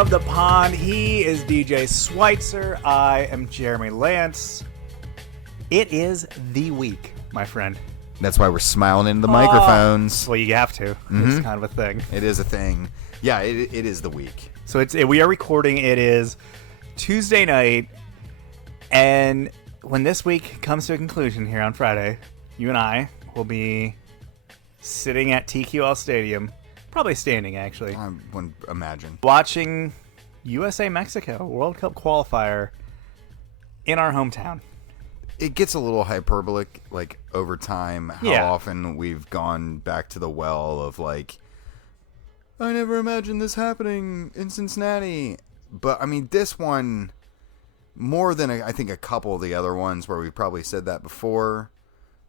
of the pond. He is DJ Schweitzer. I am Jeremy Lance. It is the week, my friend. That's why we're smiling into the microphones. Well, you have to. It's kind of a thing. It is a thing. Yeah, it is the week. So we are recording. It is Tuesday night, and when this week comes to a conclusion here on Friday, you and I will be sitting at TQL Stadium, probably standing actually. I wouldn't imagine. Watching USA Mexico World Cup qualifier in our hometown. It gets a little hyperbolic, like, over time, how often we've gone back to the well of, like, I never imagined this happening in Cincinnati. But, I mean, this one, more than I think a couple of the other ones where we've probably said that before,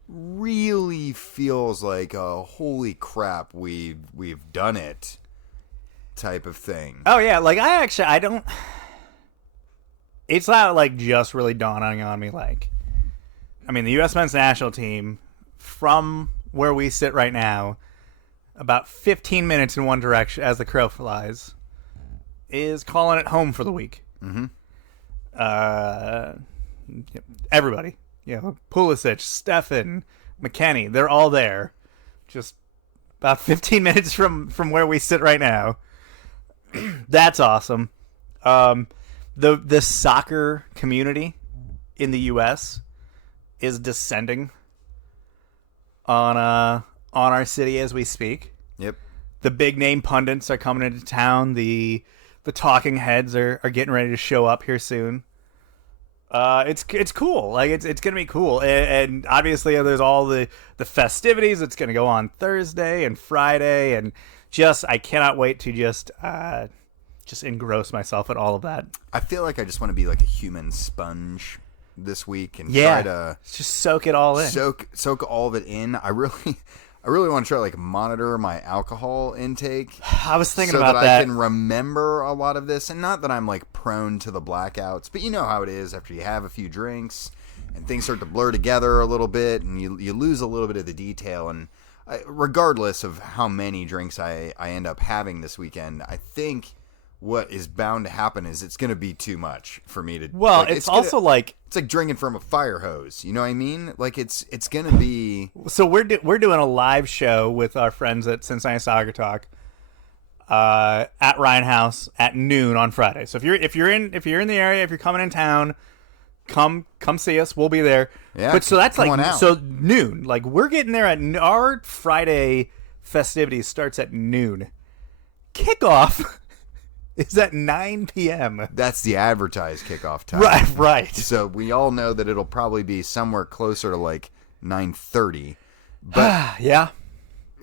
really feels like a holy crap, we've done it type of thing. Oh, yeah. Like, I don't... It's not, like, just really dawning on me, like... I mean, the U.S. men's national team, from where we sit right now, about 15 minutes in one direction as the crow flies, is calling it home for the week. Mm-hmm. Everybody. Pulisic, Stefan, McKennie, they're all there. Just about 15 minutes from where we sit right now. That's awesome. The soccer community in the U.S. is descending on our city as we speak. Yep. The big name pundits are coming into town. The talking heads are getting ready to show up here soon. It's cool. Like it's gonna be cool. And obviously there's all the festivities. It's gonna go on Thursday and Friday, and I cannot wait to just engross myself in all of that. I feel like I just want to be like a human sponge this week and try to just soak it all in. Soak all of it in. I really want to try to like monitor my alcohol intake. I was thinking so about that I can remember a lot of this, and not that I'm like prone to the blackouts, but you know how it is after you have a few drinks and things start to blur together a little bit, and you lose a little bit of the detail. And regardless of how many drinks I end up having this weekend, I think what is bound to happen is it's going to be too much for me to. Well, like, it's like drinking from a fire hose. You know what I mean? Like it's going to be. So we're doing a live show with our friends at Cincinnati Soccer Talk at Ryan House at noon on Friday. So if you're in the area, if you're coming in town, come see us. We'll be there. Yeah. But so that's like so noon. Like we're getting there at our Friday festivities starts at noon. Kickoff is at 9 p.m. That's the advertised kickoff time. Right. So we all know that it'll probably be somewhere closer to like 9:30. But yeah.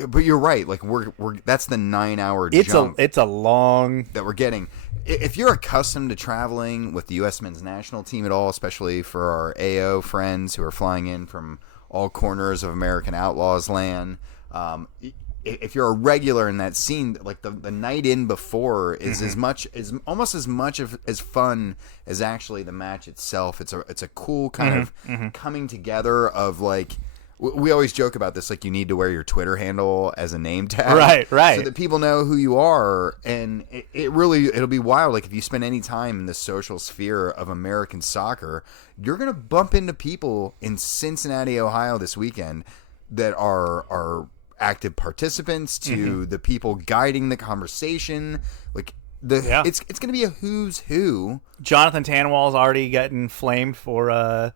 But you're right. Like we're that's the 9-hour jump. It's a long that we're getting. If you're accustomed to traveling with the U.S. men's national team at all, especially for our AO friends who are flying in from all corners of American Outlaws land, if you're a regular in that scene, like the night in before is almost as much as fun as actually the match itself. It's a cool kind of coming together of like, we always joke about this, like you need to wear your Twitter handle as a name tag, right, so that people know who you are, and it'll be wild. Like if you spend any time in the social sphere of American soccer, you're gonna bump into people in Cincinnati, Ohio this weekend that are active participants to the people guiding the conversation. Like it's going to be a who's who. Jonathan Tannenwall's already getting flamed for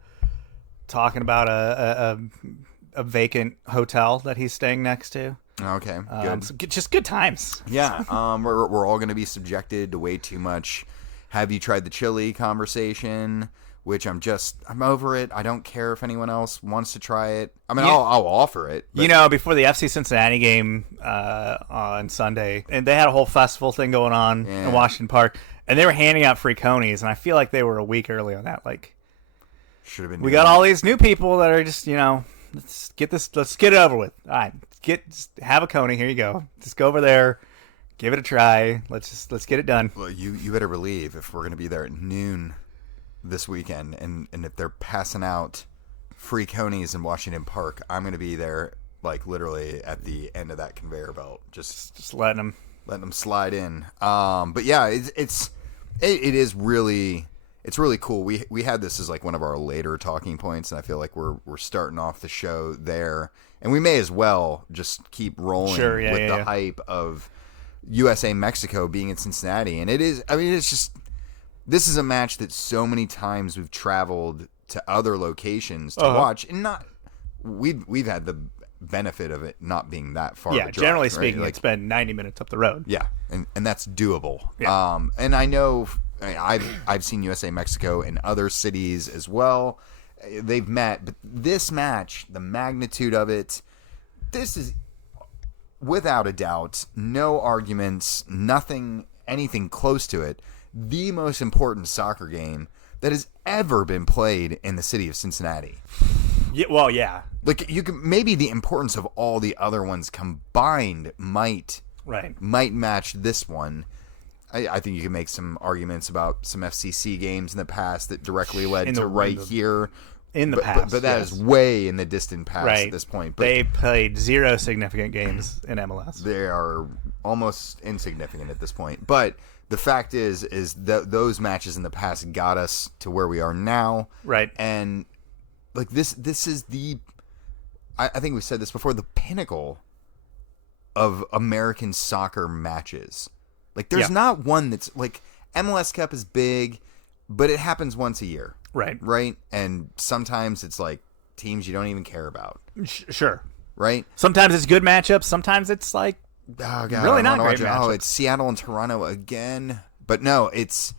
talking about a vacant hotel that he's staying next to. Okay, good. So just good times. Yeah, we're all going to be subjected to way too much. Have you tried the chili conversation? Which I'm over it. I don't care if anyone else wants to try it. I mean, I'll offer it. But. Before the FC Cincinnati game on Sunday, and they had a whole festival thing going on in Washington Park, and they were handing out free conies, and I feel like they were a week early on that. Like, should have been. We got all these new people that are just, let's get it over with. All right, just have a coney. Here you go. Just go over there, give it a try. Let's get it done. Well, you better believe if we're going to be there at noon this weekend, and if they're passing out free conies in Washington Park, I'm going to be there, like literally at the end of that conveyor belt, just letting them letting them slide in. But yeah, it is really. It's really cool. We had this as like one of our later talking points, and I feel like we're starting off the show there, and we may as well just keep rolling with the hype of USA Mexico being in Cincinnati. And it is, I mean, it's just, this is a match that so many times we've traveled to other locations to watch, and we've had the benefit of it not being that far. Yeah, of a drive, generally right? speaking, Like, it's been 90 minutes up the road. Yeah, and that's doable. Yeah. And I know. I've seen USA Mexico in other cities as well. They've met, but this match, the magnitude of it, this is without a doubt, no arguments, anything close to it, the most important soccer game that has ever been played in the city of Cincinnati. Yeah, well, yeah. Like, you can, maybe the importance of all the other ones combined might match this one. I think you can make some arguments about some FCC games in the past that directly led to here. In the past. But that is way in the distant past at this point. But they played 0 significant games in MLS. They are almost insignificant at this point. But the fact is that those matches in the past got us to where we are now. Right. And like this is I think we said this before, the pinnacle of American soccer matches. Like, there's not one that's, like, MLS Cup is big, but it happens once a year. Right. Right? And sometimes it's, like, teams you don't even care about. Sure. Right? Sometimes it's good matchups. Sometimes it's, like, really not great matchups. Oh, it's Seattle and Toronto again. But no, it's,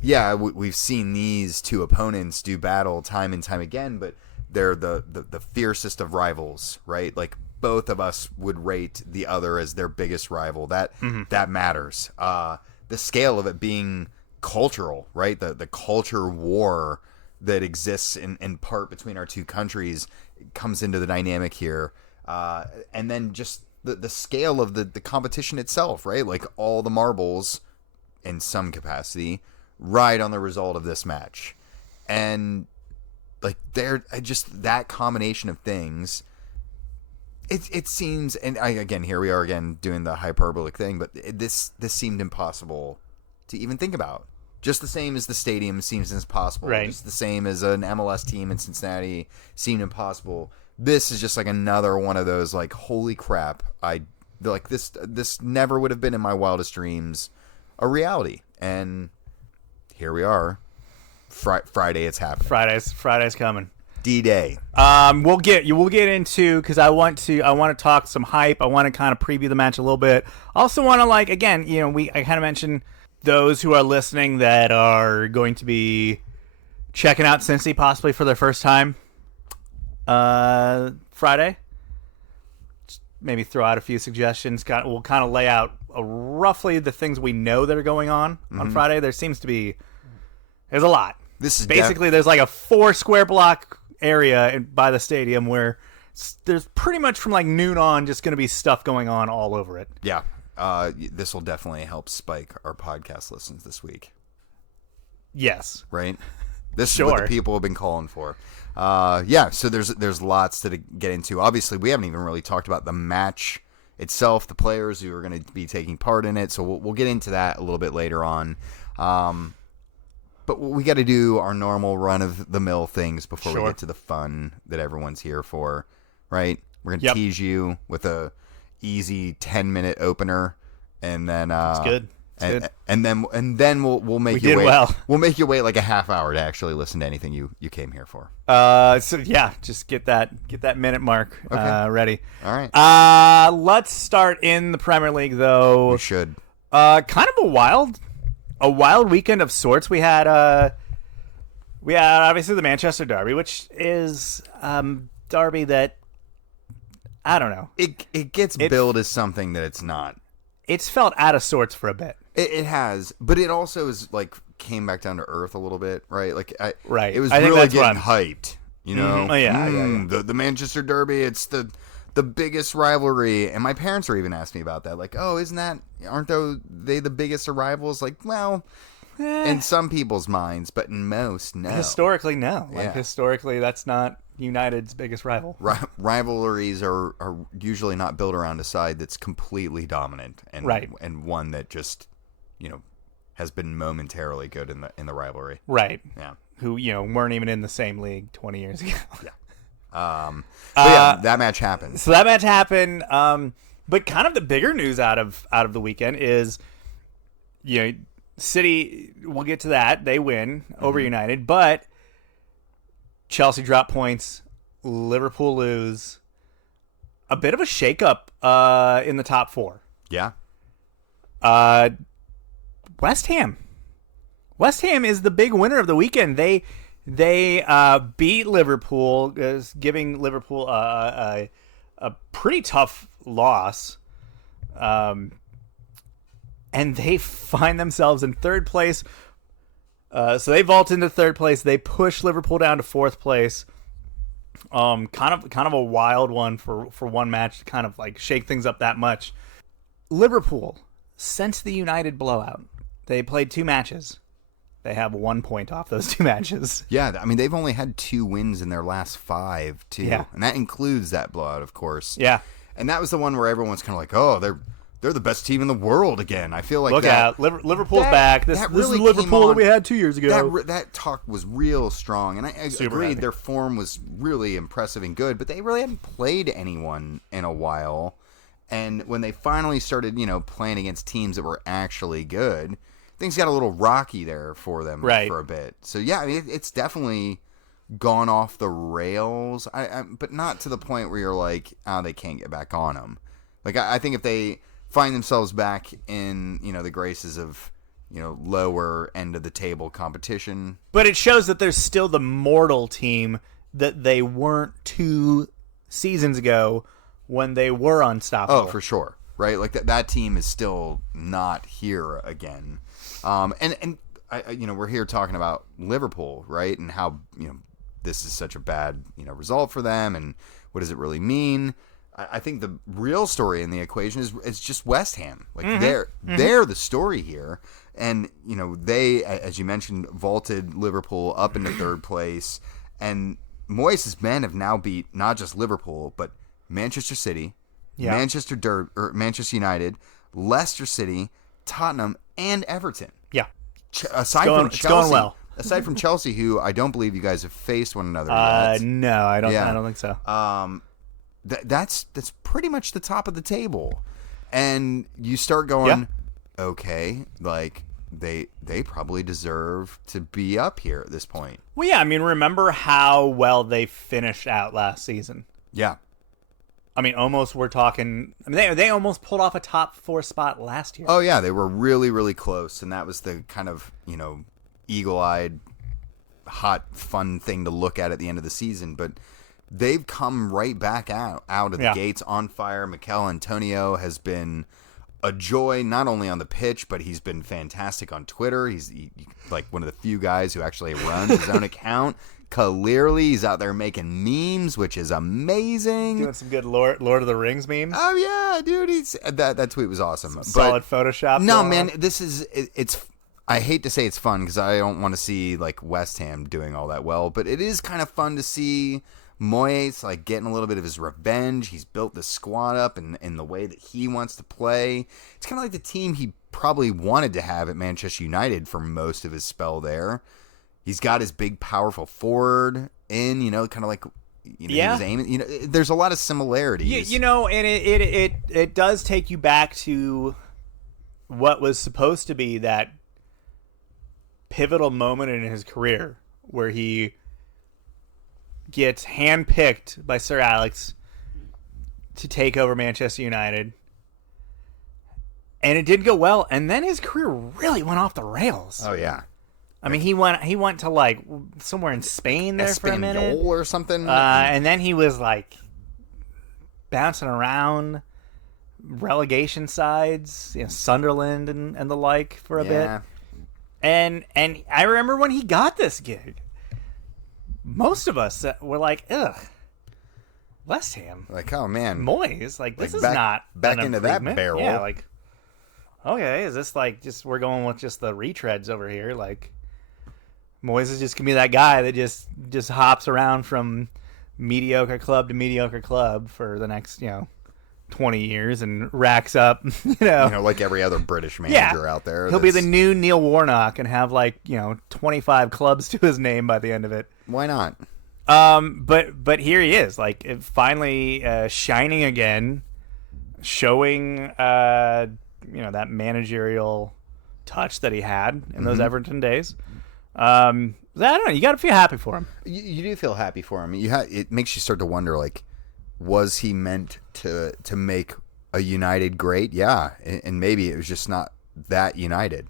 yeah, we've seen these two opponents do battle time and time again, but they're the fiercest of rivals, right? Like, both of us would rate the other as their biggest rival. That matters. The scale of it being cultural, right? The culture war that exists in part between our two countries comes into the dynamic here. And then just the scale of the competition itself, right? Like, all the marbles, in some capacity, ride on the result of this match. And, like, they're just that combination of things. It seems, and again, here we are again doing the hyperbolic thing, but this seemed impossible to even think about. Just the same as the stadium seems impossible. Right. Just the same as an MLS team in Cincinnati seemed impossible. This is just like another one of those, like, holy crap! This never would have been in my wildest dreams a reality, and here we are. Friday, it's happening. Friday's coming. D-Day. We'll get into, because I want to talk some hype. I want to kind of preview the match a little bit. Also want to, like, again, I kind of mentioned those who are listening that are going to be checking out Cincy possibly for their first time Friday. Just maybe throw out a few suggestions. We'll kind of lay out roughly the things we know that are going on Friday. There's a lot. This is basically there's like a 4 square block area by the stadium where there's pretty much from like noon on just going to be stuff going on all over it. Yeah. This will definitely help spike our podcast listens this week. Yes. Right? This is what the people have been calling for. So there's lots to get into. Obviously, we haven't even really talked about the match itself, the players who are going to be taking part in it, so we'll get into that a little bit later on. But we got to do our normal run-of-the-mill things before we get to the fun that everyone's here for, right? We're going to tease you with a easy 10-minute opener, and then That's good. And then we'll make you wait. We'll make you wait like a half hour to actually listen to anything you came here for. Just get that minute mark ready. All right. Let's start in the Premier League, though. We should. Kind of a wild weekend of sorts. We had obviously the Manchester Derby, which is derby that I don't know. It gets billed as something that it's not. It's felt out of sorts for a bit. It has, but it also is like came back down to earth a little bit, right? Like right. It was I think really that's getting hyped, you know. Mm-hmm. Oh, yeah. The Manchester Derby, it's the biggest rivalry, and my parents were even asking me about that. Like, oh, aren't they the biggest of rivals? Like, well, in some people's minds, but in most, no. Historically, no. Like historically, that's not United's biggest rival. Rivalries are usually not built around a side that's completely dominant and and one that just, has been momentarily good in the rivalry. Right. Yeah. Who, weren't even in the same league 20 years ago. Yeah. That match happened. So that match happened. But kind of the bigger news out of the weekend is, City, we'll get to that. They win over United, but Chelsea drop points, Liverpool lose. A bit of a shakeup in the top four. Yeah. West Ham. West Ham is the big winner of the weekend. They beat Liverpool, giving Liverpool a pretty tough loss. And they find themselves in third place. So they vault into third place. They push Liverpool down to fourth place. Kind of a wild one for one match to kind of like shake things up that much. Liverpool, since the United blowout, they played 2 matches. They have 1 point off those 2 matches. Yeah, I mean, they've only had 2 wins in their last 5, too. Yeah. And that includes that blowout, of course. Yeah. And that was the one where everyone's kind of like, oh, they're the best team in the world again. I feel like Look out. Liverpool's back. This really is Liverpool that we had 2 years ago. That talk was real strong. And I agreed happy. Their form was really impressive and good, but they really hadn't played anyone in a while. And when they finally started, playing against teams that were actually good, things got a little rocky there for them for a bit. So, yeah, I mean, it's definitely gone off the rails, but not to the point where you're like, oh, they can't get back on them. Like, I think if they find themselves back in, the graces of, lower end of the table competition. But it shows that there's still the mortal team that they weren't 2 seasons ago when they were unstoppable. Oh, for sure. Right? Like, that team is still not here again. And we're here talking about Liverpool, right? And how, this is such a bad, result for them, and what does it really mean? I think the real story in the equation is just West Ham. Like, they're the story here. And, they, as you mentioned, vaulted Liverpool up into third place. And Moyes' men have now beat not just Liverpool, but Manchester City, Manchester United, Leicester City, Tottenham, and Everton. Yeah. Aside from Chelsea, it's going well. Aside from Chelsea, who I don't believe you guys have faced one another yet. No, I don't think so. That's pretty much the top of the table. And you start going, okay, like they probably deserve to be up here at this point. Well, yeah, I mean, remember how well they finished out last season. Yeah. I mean, almost we're talking... I mean, they almost pulled off a top 4 spot last year. Oh, yeah, they were really, really close. And that was the kind of, eagle-eyed, hot, fun thing to look at the end of the season. But they've come right back out of the gates on fire. Mikel Antonio has been a joy, not only on the pitch, but he's been fantastic on Twitter. He's like one of the few guys who actually runs his own account. Clearly, he's out there making memes, which is amazing. Doing some good Lord of the Rings memes. Oh yeah, dude, that tweet was awesome. Solid Photoshop. No, man, it's. I hate to say it's fun because I don't want to see like West Ham doing all that well, but it is kind of fun to see Moyes like getting a little bit of his revenge. He's built the squad up in the way that he wants to play. It's kind of like the team he probably wanted to have at Manchester United for most of his spell there. He's got his big, powerful forward in, kind of like, he was aiming. There's a lot of similarities. And it does take you back to what was supposed to be that pivotal moment in his career where he gets handpicked by Sir Alex to take over Manchester United. And it did go well. And then his career really went off the rails. Oh, yeah. I mean, he went to like somewhere in Spain there for a minute, or something, and then he was like bouncing around relegation sides, Sunderland and the like for a bit. And I remember when he got this gig, most of us were like, "Ugh, West Ham, like, oh man, Moyes, like this is back, not back into that barrel." Yeah, like, okay, is this like just we're going with just the retreads over here, like. Moyes is just gonna be that guy that just hops around from mediocre club to mediocre club for the next 20 years and racks up like every other British manager out there. He'll be the new Neil Warnock and have 25 clubs to his name by the end of it. Why not? But here he is, finally shining again, showing that managerial touch that he had in those Everton days. I don't know. You got to feel happy for him. You do feel happy for him. It makes you start to wonder, was he meant to make a United great? Yeah, and maybe it was just not that United.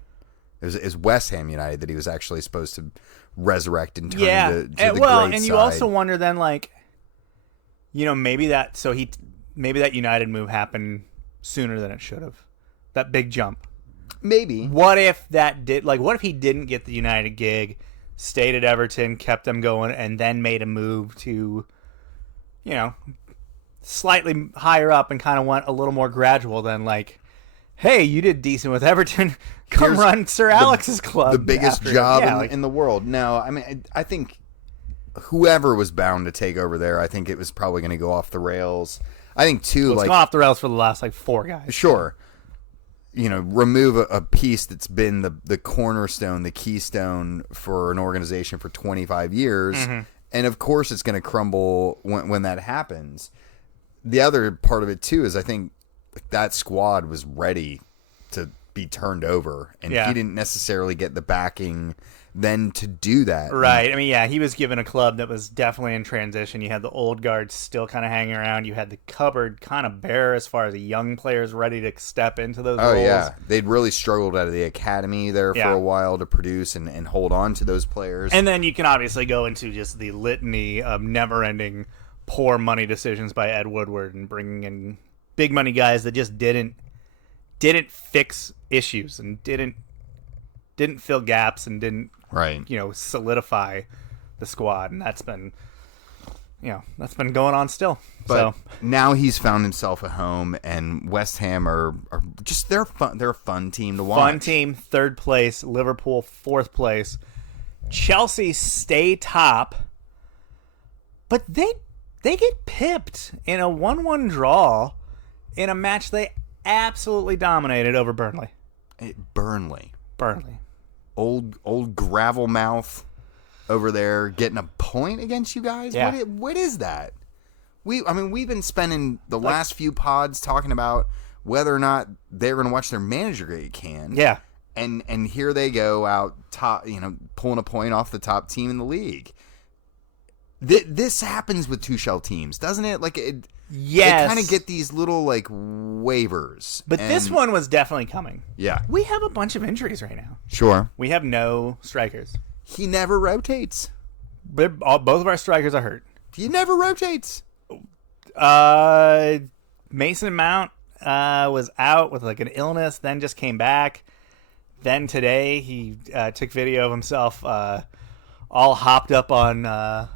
It was West Ham United that he was actually supposed to resurrect and turn to the great and you side. also wonder then, maybe that United move happened sooner than it should have. That big jump. Maybe. What if that did? What if he didn't get the United gig, stayed at Everton, kept them going, and then made a move to, slightly higher up and kind of went a little more gradual than hey, you did decent with Everton. Come run Sir Alex's club. The biggest job in the world. No, I mean, I think whoever was bound to take over there, I think it was probably going to go off the rails. I think, too, it's gone off the rails for the last, 4 guys. Sure. Remove a piece that's been the cornerstone, the keystone for an organization for 25 years. Mm-hmm. And, of course, it's going to crumble when that happens. The other part of it, too, is I think that squad was ready to be turned over, and he didn't necessarily get the backing then to do that. Right. I mean, he was given a club that was definitely in transition. You had the old guard still kind of hanging around. You had the cupboard kind of bare as far as the young players ready to step into those roles. Oh, yeah. They'd really struggled out of the academy there for a while to produce and hold on to those players. And then you can obviously go into just the litany of never-ending poor money decisions by Ed Woodward and bringing in big money guys that just didn't fix issues and didn't fill gaps and didn't solidify the squad, and that's been going on still. But now he's found himself at home, and West Ham are just they're a fun team to watch. Fun team, 3rd place. Liverpool 4th place. Chelsea stay top, but they get pipped in a 1-1 draw in a match they absolutely dominated over Burnley. Burnley. Old gravel mouth over there getting a point against you guys? Yeah. What is that? We've been spending the last few pods talking about whether or not they're going to watch their manager get a can. Yeah. And here they go out top, pulling a point off the top team in the league. This happens with Tuchel teams, doesn't it? Yes. They kind of get these little waivers. But this one was definitely coming. Yeah. We have a bunch of injuries right now. Sure. We have no strikers. He never rotates. Both of our strikers are hurt. He never rotates. Mason Mount was out with an illness, then just came back. Then today he took video of himself all hopped up on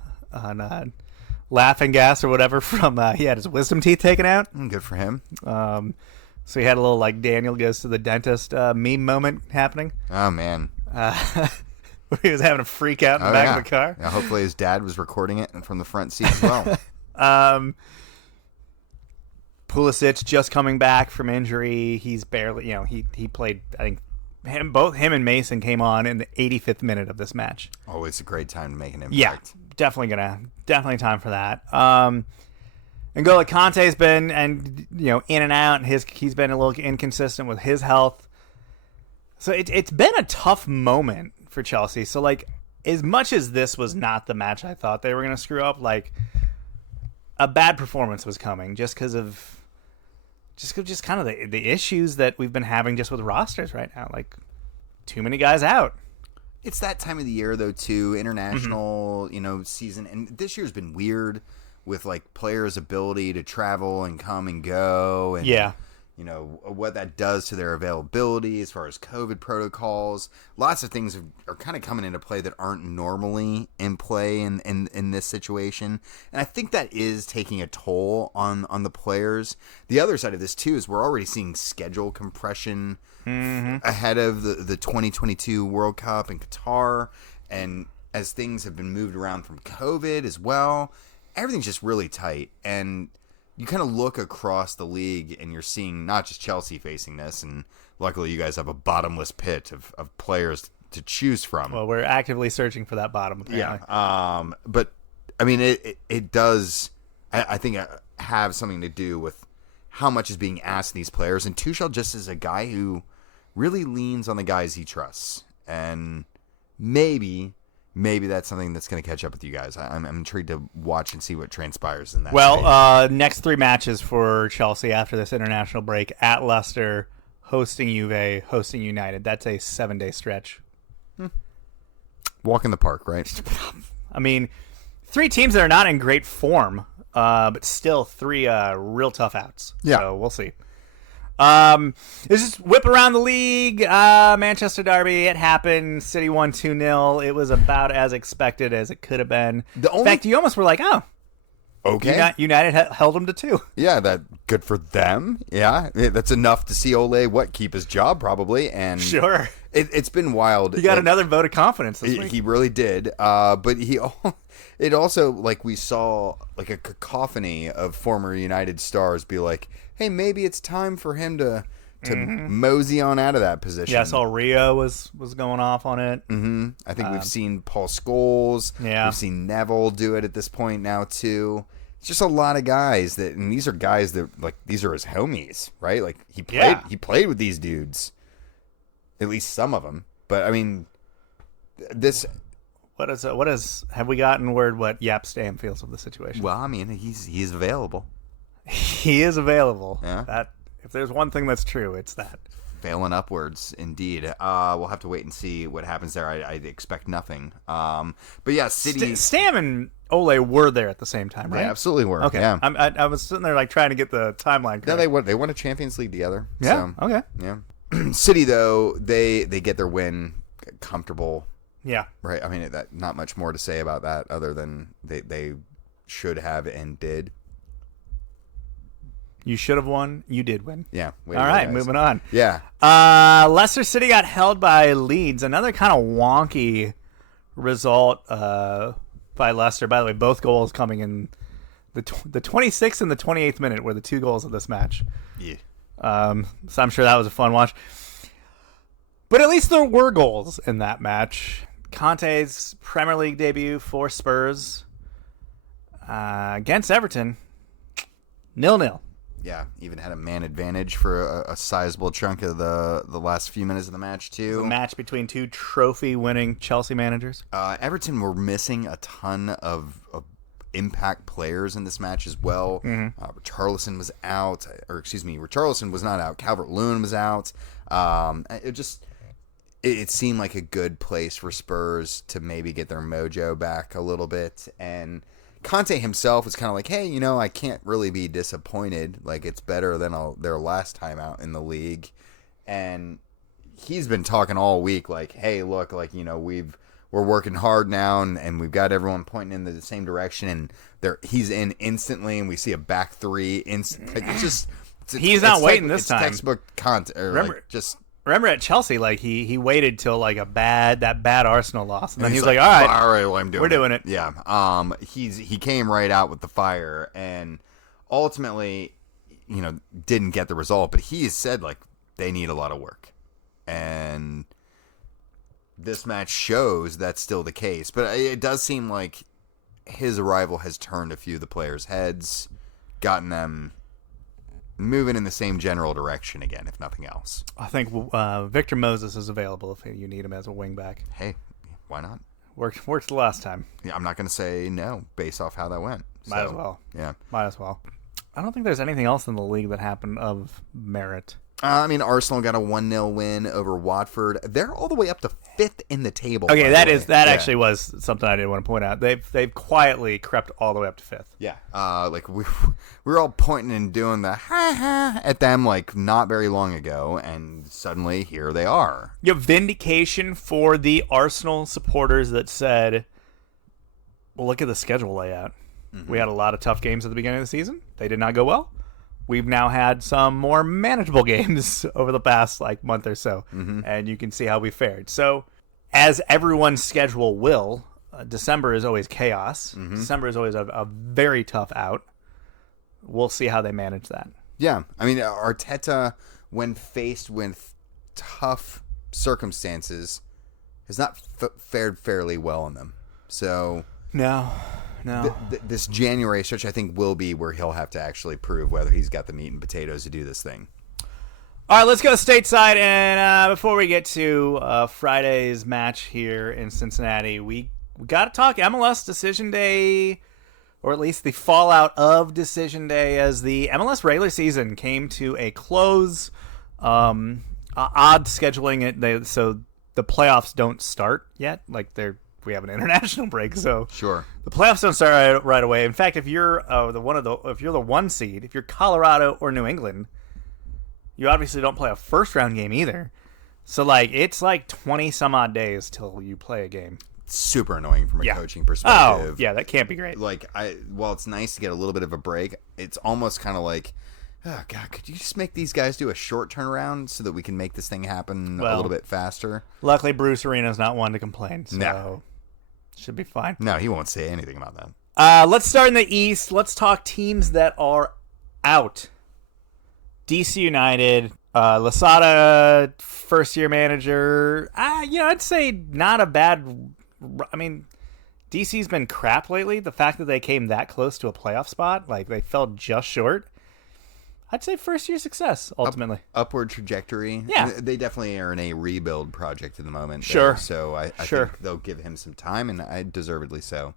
laughing gas or whatever from he had his wisdom teeth taken out. Good for him. So he had a little Daniel goes to the dentist meme moment happening. Oh man. Where he was having a freak out in the back of the car. Yeah, hopefully his dad was recording it from the front seat as well. Pulisic just coming back from injury. He's barely, he played, I think both him and Mason came on in the 85th minute of this match. Always a great time to make an impact. Yeah, definitely time for that. N'Golo Kante's been in and out, and he's been a little inconsistent with his health. So it's been a tough moment for Chelsea. So as much as this was not the match I thought they were going to screw up, a bad performance was coming just because of kind of the issues that we've been having just with rosters right now. Too many guys out. It's that time of the year, though, too. International, season. And this year's been weird with, players' ability to travel and come and go. And, what that does to their availability as far as COVID protocols. Lots of things are kind of coming into play that aren't normally in play in this situation. And I think that is taking a toll on the players. The other side of this, too, is we're already seeing schedule compression ahead of the 2022 World Cup in Qatar. And as things have been moved around from COVID as well, everything's just really tight. And you kind of look across the league and you're seeing not just Chelsea facing this, and luckily you guys have a bottomless pit of players to choose from. Well, we're actively searching for that bottom, apparently. Yeah. But, I mean, it does, I think, have something to do with how much is being asked of these players. And Tuchel just is a guy who really leans on the guys he trusts. And maybe that's something that's going to catch up with you guys. I'm intrigued to watch and see what transpires in that. Well, next 3 matches for Chelsea after this international break: at Leicester, hosting Juve, hosting United. That's a 7-day stretch. Walk in the park, right? I mean, 3 teams that are not in great form, but still 3 real tough outs. Yeah. So we'll see. Let's just whip around the league. Manchester Derby, it happened. City won 2-0. It was about as expected as it could have been. In fact, you almost were like, oh, okay. United held them to 2. Yeah, good for them. Yeah, that's enough to see Ole keep his job probably. And Sure. It's been wild. He got another vote of confidence this week. He really did. But it also, like, we saw like a cacophony of former United stars be like, hey, maybe it's time for him to mosey on out of that position. Yeah, I saw Rio was going off on it. Mm-hmm. I think we've seen Paul Scholes. Yeah. We've seen Neville do it at this point now, too. It's just a lot of guys and these are guys that, like, these are his homies, right? Like, he played with these dudes. At least some of them. But, I mean, this... Have we gotten word what Yap Stam feels of the situation? Well, I mean, he's available. He is available. Yeah. If there's one thing that's true, it's that. Failing upwards, indeed. We'll have to wait and see what happens there. I expect nothing. But yeah, City... Stam and Ole were there at the same time, right? They absolutely were. Okay. Yeah. I was sitting there like trying to get the timeline correct. No, they won a Champions League together. Yeah. So, okay. Yeah. City, though, they get their win comfortable. Yeah. Right. I mean, not much more to say about that other than they should have and did. You should have won. You did win. Yeah. All right, moving on. Yeah. Leicester City got held by Leeds. Another kind of wonky result by Leicester. By the way, both goals coming in the 26th and the 28th minute were the 2 goals of this match. Yeah. So I'm sure that was a fun watch. But at least there were goals in that match. Conte's Premier League debut for Spurs against Everton, 0-0. Yeah, even had a man advantage for a sizable chunk of the last few minutes of the match, too. A match between 2 trophy-winning Chelsea managers. Everton were missing a ton of impact players in this match as well. Mm-hmm. Richarlison was out, Richarlison was not out. Calvert-Lewin was out. It seemed like a good place for Spurs to maybe get their mojo back a little bit. And Conte himself was kind of like, hey, I can't really be disappointed. Like, it's better than their last time out in the league. And he's been talking all week like, hey, look, like, we're working hard now and we've got everyone pointing in the same direction. And he's in instantly and we see a back 3. He's not waiting this time. It's textbook Conte. Remember at Chelsea, like he waited till like that bad Arsenal loss, and then he was like, "All right, well, we're doing it." Yeah. He came right out with the fire, and ultimately, didn't get the result. But he has said like they need a lot of work, and this match shows that's still the case. But it does seem like his arrival has turned a few of the players' heads, gotten them moving in the same general direction again, if nothing else. I think Victor Moses is available if you need him as a wingback. Hey, why not? Worked the last time. Yeah, I'm not going to say no based off how that went. Might as well. Yeah. Might as well. I don't think there's anything else in the league that happened of merit. Arsenal got a 1-0 win over Watford. They're all the way up to 5th in the table. Okay, actually was something I didn't want to point out. They've quietly crept all the way up to 5th. Yeah, like we were all pointing and doing the ha at them like not very long ago, and suddenly here they are. You have vindication for the Arsenal supporters that said, "Well, look at the schedule layout. Mm-hmm. We had a lot of tough games at the beginning of the season. They did not go well. We've now had some more manageable games over the past month or so, and you can see how we fared." So, as everyone's schedule will, December is always chaos. December is always a very tough out. We'll see how they manage that. Yeah. I mean, Arteta, when faced with tough circumstances, has not fared fairly well in them. So No. This January stretch, I think, will be where he'll have to actually prove whether he's got the meat and potatoes to do this thing. All right, let's go stateside. And before we get to Friday's match here in Cincinnati, we got to talk MLS Decision Day, or at least the fallout of Decision Day, as the MLS regular season came to a close. Odd scheduling, so the playoffs don't start yet. Like we have an international break, so sure, the playoffs don't start right away. In fact, if you're the one seed, if you're Colorado or New England, you obviously don't play a first round game either. So it's 20 some odd days till you play a game. Super annoying from a coaching perspective. Oh, yeah, that can't be great. While it's nice to get a little bit of a break, it's almost kind of like, oh God, could you just make these guys do a short turnaround so that we can make this thing happen a little bit faster? Luckily, Bruce Arena's not one to complain, so no. Should be fine. No, he won't say anything about that. Let's start in the East. Let's talk teams that are out. DC United, Lasada, first-year manager. I'd say not a bad. I mean, DC's been crap lately. The fact that they came that close to a playoff spot, they fell just short. I'd say first-year success, ultimately. Upward trajectory. Yeah. They definitely are in a rebuild project at the moment. Sure. There, so I think they'll give him some time, and deservedly so.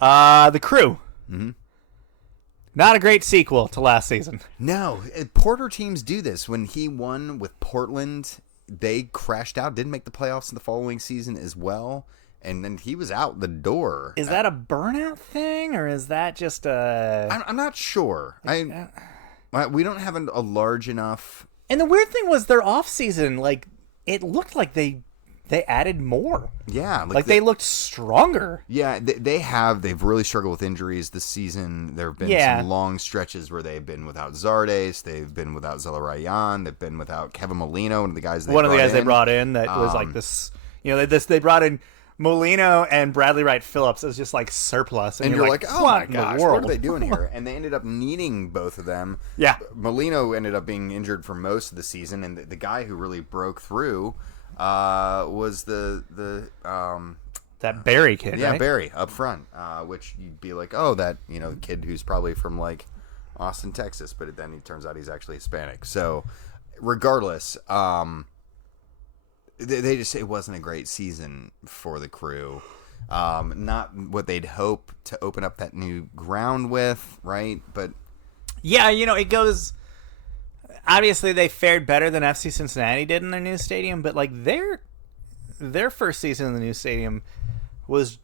The Crew. Mm-hmm. Not a great sequel to last season. No. Porter teams do this. When he won with Portland, they crashed out, didn't make the playoffs in the following season as well, and then he was out the door. Is that a burnout thing, or is that just a... I'm not sure. We don't have a large enough... And the weird thing was their off-season, it looked like they added more. Yeah. They looked stronger. Yeah, they've really struggled with injuries this season. There have been some long stretches where they've been without Zardes, they've been without Zelarayan, they've been without Kevin Molino, one of the guys they brought in that was this, they brought in Molino and Bradley Wright Phillips as just surplus, and you're like, oh my gosh, what are they doing here? And they ended up needing both of them. Yeah, Molino ended up being injured for most of the season, and the guy who really broke through was that Barry kid. Yeah, right? Barry up front, which you'd be like, oh, that kid who's probably from Austin, Texas, but then it turns out he's actually Hispanic. So regardless, they just, it wasn't a great season for the Crew. Not what they'd hope to open up that new ground with, right? But yeah, it goes. Obviously, they fared better than FC Cincinnati did in their new stadium, but their first season in the new stadium was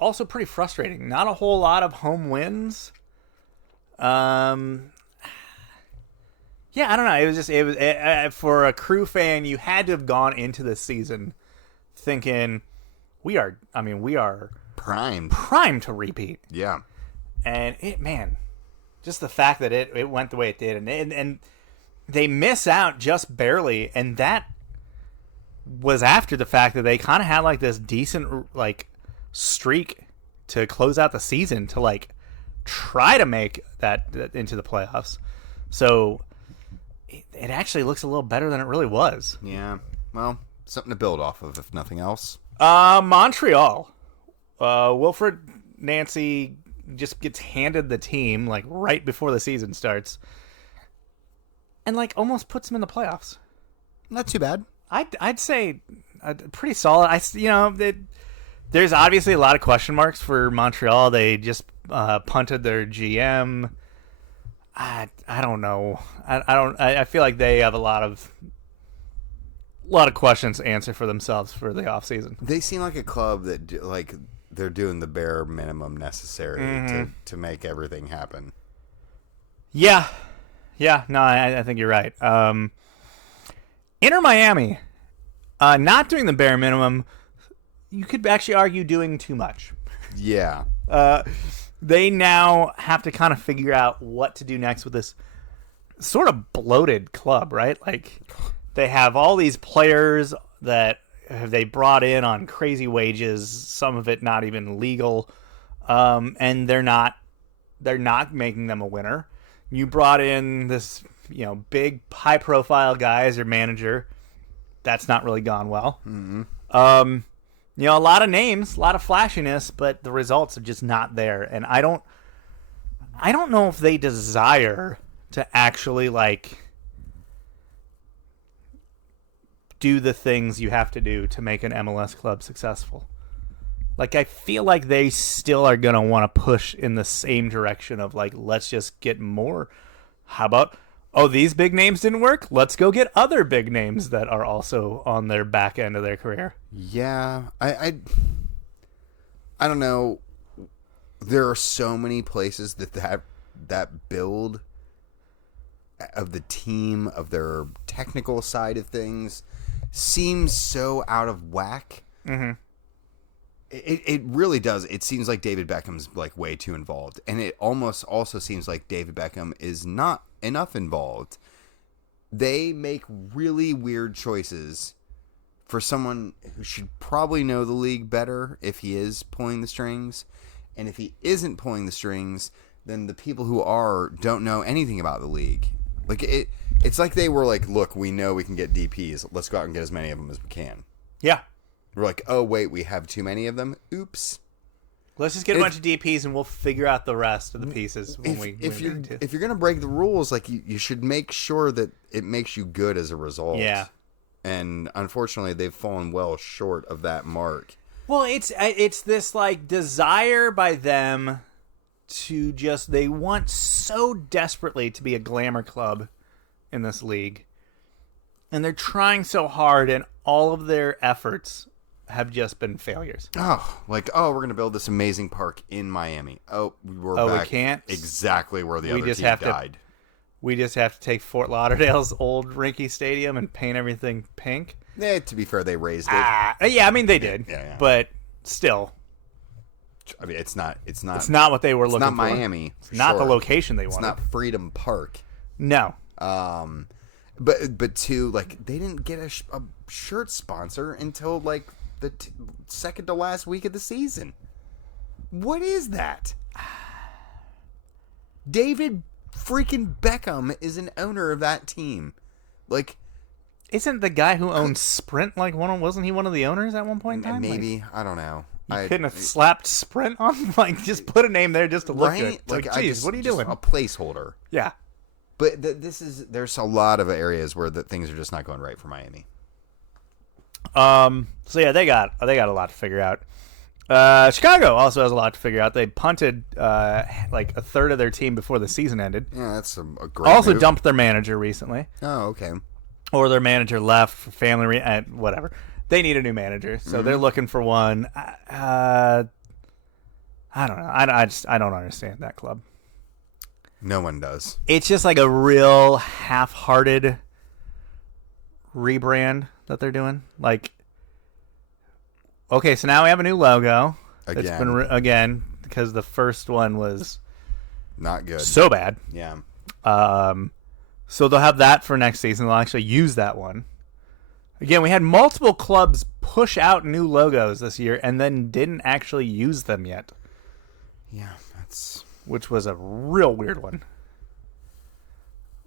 also pretty frustrating. Not a whole lot of home wins. Yeah, I don't know. It was for a Crew fan, you had to have gone into this season thinking we are primed to repeat. Yeah, and just the fact that it went the way it did, and they miss out just barely, and that was after the fact that they kind of had this decent streak to close out the season to try to make that into the playoffs. So it actually looks a little better than it really was. Yeah, well, something to build off of, if nothing else. Montreal, Wilfred Nancy just gets handed the team right before the season starts. And almost puts them in the playoffs. Not too bad. I'd say pretty solid. There's obviously a lot of question marks for Montreal. They just punted their GM. I don't know. I feel like they have a lot of questions to answer for themselves for the offseason. They seem like a club that they're doing the bare minimum necessary to make everything happen. Yeah. Yeah, no, I think you're right. Inter Miami, not doing the bare minimum, you could actually argue doing too much. Yeah. They now have to kind of figure out what to do next with this sort of bloated club, right? They have all these players that they brought in on crazy wages, some of it not even legal, and they're not making them a winner. You brought in this, big high profile guy as your manager. That's not really gone well. Mm-hmm. A lot of names, a lot of flashiness, but the results are just not there. And I don't know if they desire to actually do the things you have to do to make an MLS club successful. I feel like they still are going to want to push in the same direction of let's just get more. How about, these big names didn't work? Let's go get other big names that are also on their back end of their career. Yeah, I don't know. There are so many places that build of the team, of their technical side of things, seems so out of whack. Mm-hmm. It really does. It seems like David Beckham's way too involved, and it almost also seems like David Beckham is not enough involved. They make really weird choices for someone who should probably know the league better if he is pulling the strings, and if he isn't pulling the strings, then the people who are don't know anything about the league. It's like they were look, we know we can get DPs. Let's go out and get as many of them as we can. Yeah. We're oh, wait, we have too many of them? Oops. Let's just get a bunch of DPs and we'll figure out the rest of the pieces if you're going to break the rules, you should make sure that it makes you good as a result. Yeah. And unfortunately, they've fallen well short of that mark. Well, it's this desire by them to they want so desperately to be a glamour club in this league. And they're trying so hard, and all of their efforts have just been failures. Oh, we're going to build this amazing park in Miami. We're back we can't? Exactly where the other team died. We just have to take Fort Lauderdale's old rinky stadium and paint everything pink. Yeah, to be fair, they raised it. Yeah, I mean they did. Yeah. But still, I mean it's not what they were looking for. It's not Miami. It's not the location they wanted. It's not Freedom Park. No. But too, they didn't get a shirt sponsor until the second to last week of the season. What is that? David freaking Beckham is an owner of that team. Isn't the guy who owns Sprint wasn't he one of the owners at one point in time? Maybe. I don't know. You couldn't have slapped Sprint on? Just put a name there just to look good. Geez, what are you doing? A placeholder. Yeah. But there's a lot of areas where things are just not going right for Miami. So yeah, they got a lot to figure out. Chicago also has a lot to figure out. They punted a third of their team before the season ended. Yeah, that's a great Also move. dumped their manager recently. Oh, okay. Or their manager left for family whatever. They need a new manager, so they're looking for one. I don't know. I don't understand that club. No one does. It's just a real half-hearted rebrand that they're doing. Okay, so now we have a new logo. Again. It's been again because the first one was not good. So bad. Yeah. So they'll have that for next season. They'll actually use that one. Again, we had multiple clubs push out new logos this year and then didn't actually use them yet. Yeah, which was a real weird one.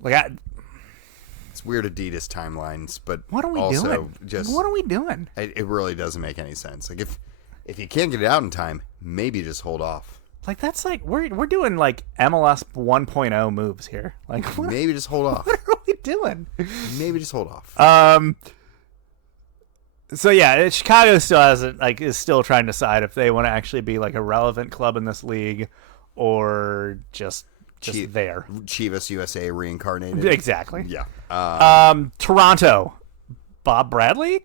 It's weird Adidas timelines, but what are we also doing? What are we doing? It really doesn't make any sense. If you can't get it out in time, maybe just hold off. That's we're doing MLS 1.0 moves here. Maybe just hold off. What are we doing? Maybe just hold off. So yeah, Chicago still hasn't is still trying to decide if they want to actually be a relevant club in this league or just there. Chivas USA reincarnated. Exactly. Yeah. Toronto. Bob Bradley? ?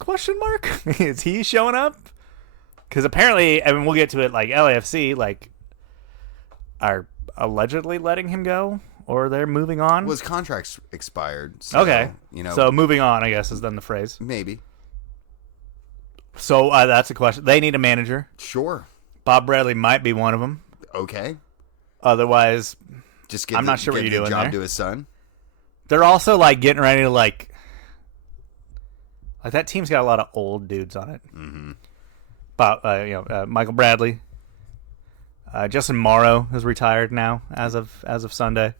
Is he showing up? Because apparently, I mean, we'll get to it. LAFC are allegedly letting him go, or they're moving on. Well, his contract's expired. So, okay. So moving on, I guess, is then the phrase. Maybe. So that's a question. They need a manager. Sure. Bob Bradley might be one of them. Okay. Otherwise, just I'm not sure what you're doing job there. to his son. They're also getting ready to Like that team's got a lot of old dudes on it. Mm-hmm. But Michael Bradley, Justin Morrow is retired now as of Sunday.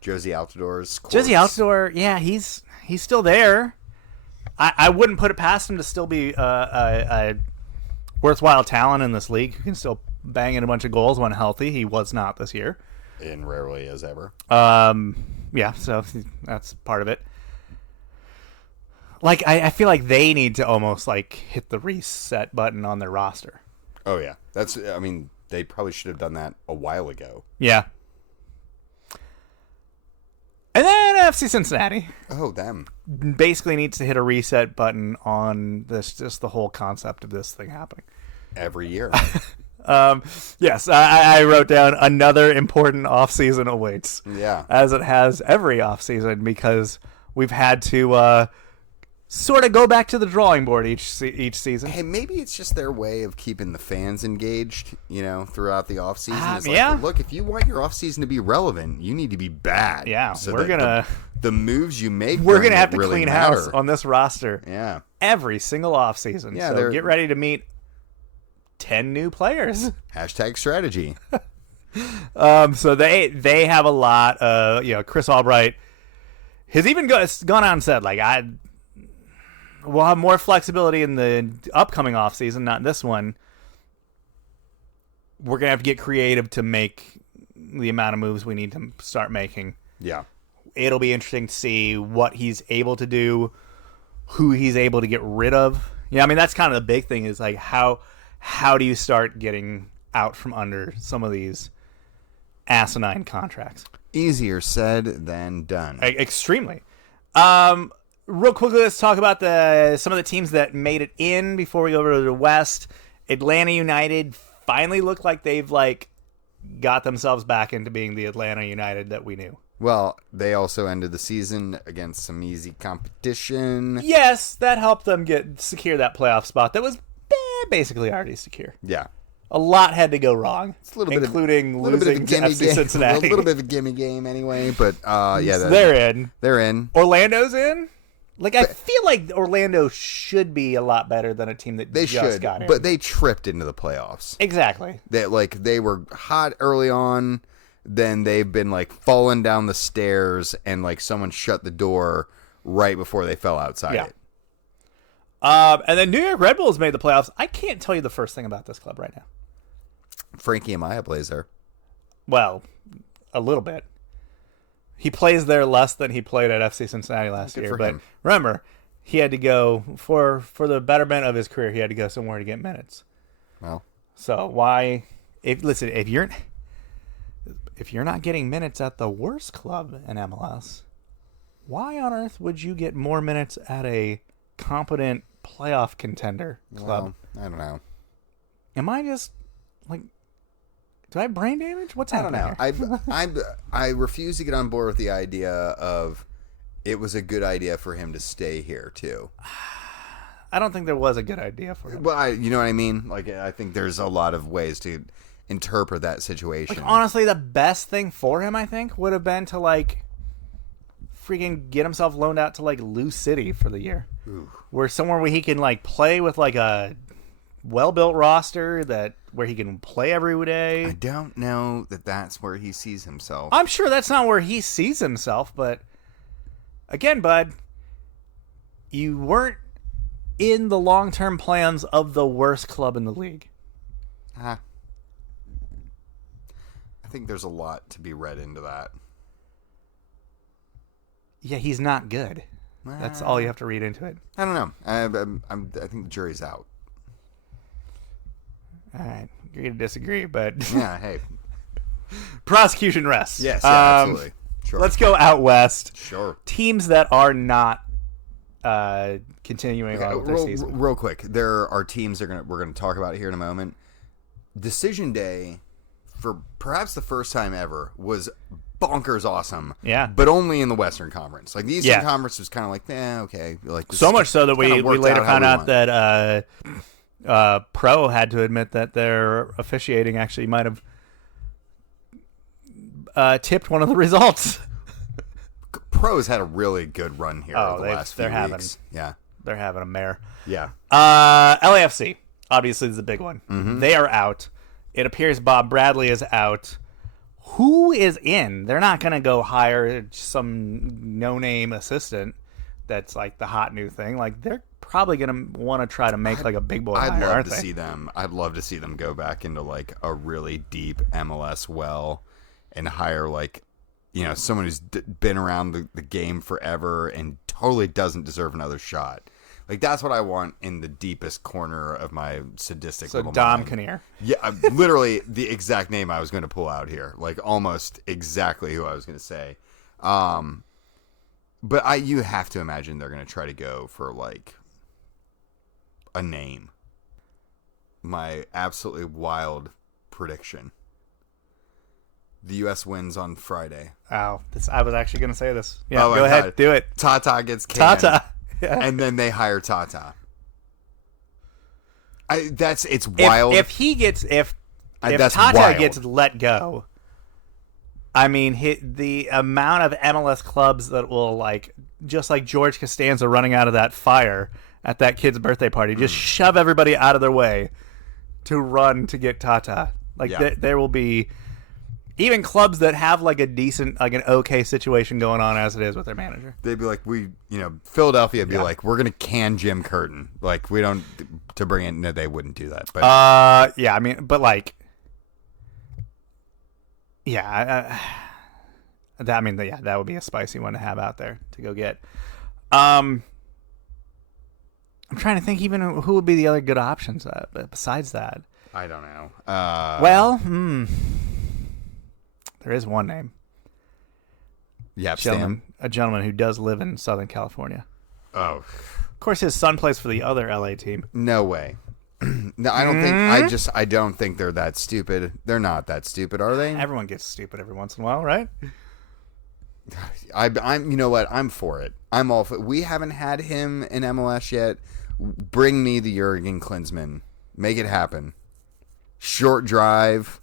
Josie Altidore. Josie Altidore, yeah, he's still there. I wouldn't put it past him to still be a worthwhile talent in this league who can still bang in a bunch of goals when healthy. He was not this year. And rarely as ever. Yeah, so that's part of it. Like, I feel like they need to almost, like, hit the reset button on their roster. Oh, yeah. They probably should have done that a while ago. Yeah. And then FC Cincinnati. Oh, them. Basically needs to hit a reset button on just the whole concept of this thing happening. Every year. Yes, I wrote down another important offseason awaits. Yeah. As it has every offseason, because we've had to sort of go back to the drawing board each season. Hey, maybe it's just their way of keeping the fans engaged, throughout the offseason. It's like, yeah. well, look, if you want your offseason to be relevant, you need to be bad. Yeah, so we're gonna the moves you make. We're gonna have to really clean matter. house on this roster. Yeah, every single offseason. Yeah, so get ready to meet 10 new players. #, strategy. So they have a lot. Chris Albright has even gone out and said, like, we'll have more flexibility in the upcoming offseason, not this one. We're going to have to get creative to make the amount of moves we need to start making. Yeah. It'll be interesting to see what he's able to do, who he's able to get rid of. Yeah, I mean, that's kind of the big thing is, like, how do you start getting out from under some of these asinine contracts? Easier said than done. Extremely. Real quickly, let's talk about some of the teams that made it in before we go over to the West. Atlanta United finally looked like they've got themselves back into being the Atlanta United that we knew. Well, they also ended the season against some easy competition. Yes, that helped them secure that playoff spot that was basically already secure. Yeah. A lot had to go wrong, it's a little including bit of losing to FC Cincinnati. A little bit of a gimme game anyway, but yeah. So they're in. They're in. Orlando's in. I feel like Orlando should be a lot better than a team that got in. But they tripped into the playoffs. Exactly. They were hot early on, then they've been falling down the stairs, and someone shut the door right before they fell outside it. And then New York Red Bulls made the playoffs. I can't tell you the first thing about this club right now. Frankie Amaya plays there. Well, a little bit. He plays there less than he played at FC Cincinnati last year. But remember, he had to go for the betterment of his career. He had to go somewhere to get minutes. Well, so why? If you're not getting minutes at the worst club in MLS, why on earth would you get more minutes at a competent playoff contender club? Well, I don't know. Am I just do I have brain damage? What's happening? I don't know. I refuse to get on board with the idea of it was a good idea for him to stay here too. I don't think there was a good idea for him. Well, you know what I mean? I think there's a lot of ways to interpret that situation. Honestly, the best thing for him, I think, would have been to freaking get himself loaned out to Lou City for the year. Ooh. Where somewhere where he can play with a well-built roster where he can play every day. I don't know that that's where he sees himself. I'm sure that's not where he sees himself, but again, bud, you weren't in the long-term plans of the worst club in the league. I think there's a lot to be read into that. Yeah, he's not good. That's all you have to read into it. I don't know. I think the jury's out. All right, you're gonna disagree, but yeah, hey, prosecution rests. Yes, absolutely. Sure. Let's go out west. Sure. Teams that are not continuing on with their season. Real quick, there are teams we're gonna talk about here in a moment. Decision Day, for perhaps the first time ever, was bonkers awesome. Yeah. But only in the Western Conference. The Eastern Conference was kind of okay. So much so that we later found out that Pro had to admit that their officiating actually might have tipped one of the results. Pro's had a really good run here the last few weeks. Yeah. they're having a mare. Yeah. LAFC obviously is the big one. Mm-hmm. They are out. It appears Bob Bradley is out. Who is in? They're not going to go hire some no-name assistant that's like the hot new thing. Like, they're probably going to want to try to make like a big boy hire, I'd love aren't to they? see them. I'd love to see them go back into like a really deep MLS well and hire like, you know, someone who's been around the game forever and totally doesn't deserve another shot. Like, that's what I want in the deepest corner of my sadistic So little Dom mind. Kinnear. Yeah, literally the exact name I was going to pull out here. Like, almost exactly who I was going to say. But you have to imagine they're going to try to go for, like, a name. My absolutely wild prediction. The U.S. wins on Friday. Oh, I was actually going to say this. Yeah, Oh my go ahead. God. Do it. Tata gets canned. Tata. Yeah. And then they hire Tata. It's wild. If That's Tata wild. gets let go, I mean, the amount of MLS clubs that will, like, just like George Costanza running out of that fire at that kid's birthday party, just shove everybody out of their way to run to get Tata. Like, Yeah. there will be even clubs that have like a decent, like an okay situation going on as it is with their manager. They'd be like, Philadelphia would be Yeah. like, we're going to can Jim Curtin. Like, we don't, to bring in, no, they wouldn't do that. But Yeah, I mean, but like, yeah, that would be a spicy one to have out there to go get. I'm trying to think even who would be the other good options besides that. I don't know. There is one name. Yep, Stam. A gentleman who does live in Southern California. Oh, Of course, his son plays for the other LA team. no way. No, I don't think. I don't think they're that stupid. They're not that stupid, are they? Everyone gets stupid every once in a while, right? I'm. You know what? I'm for it. I'm all for. We haven't had him in MLS yet. Bring me the Jurgen Klinsmann. Make it happen. Short drive.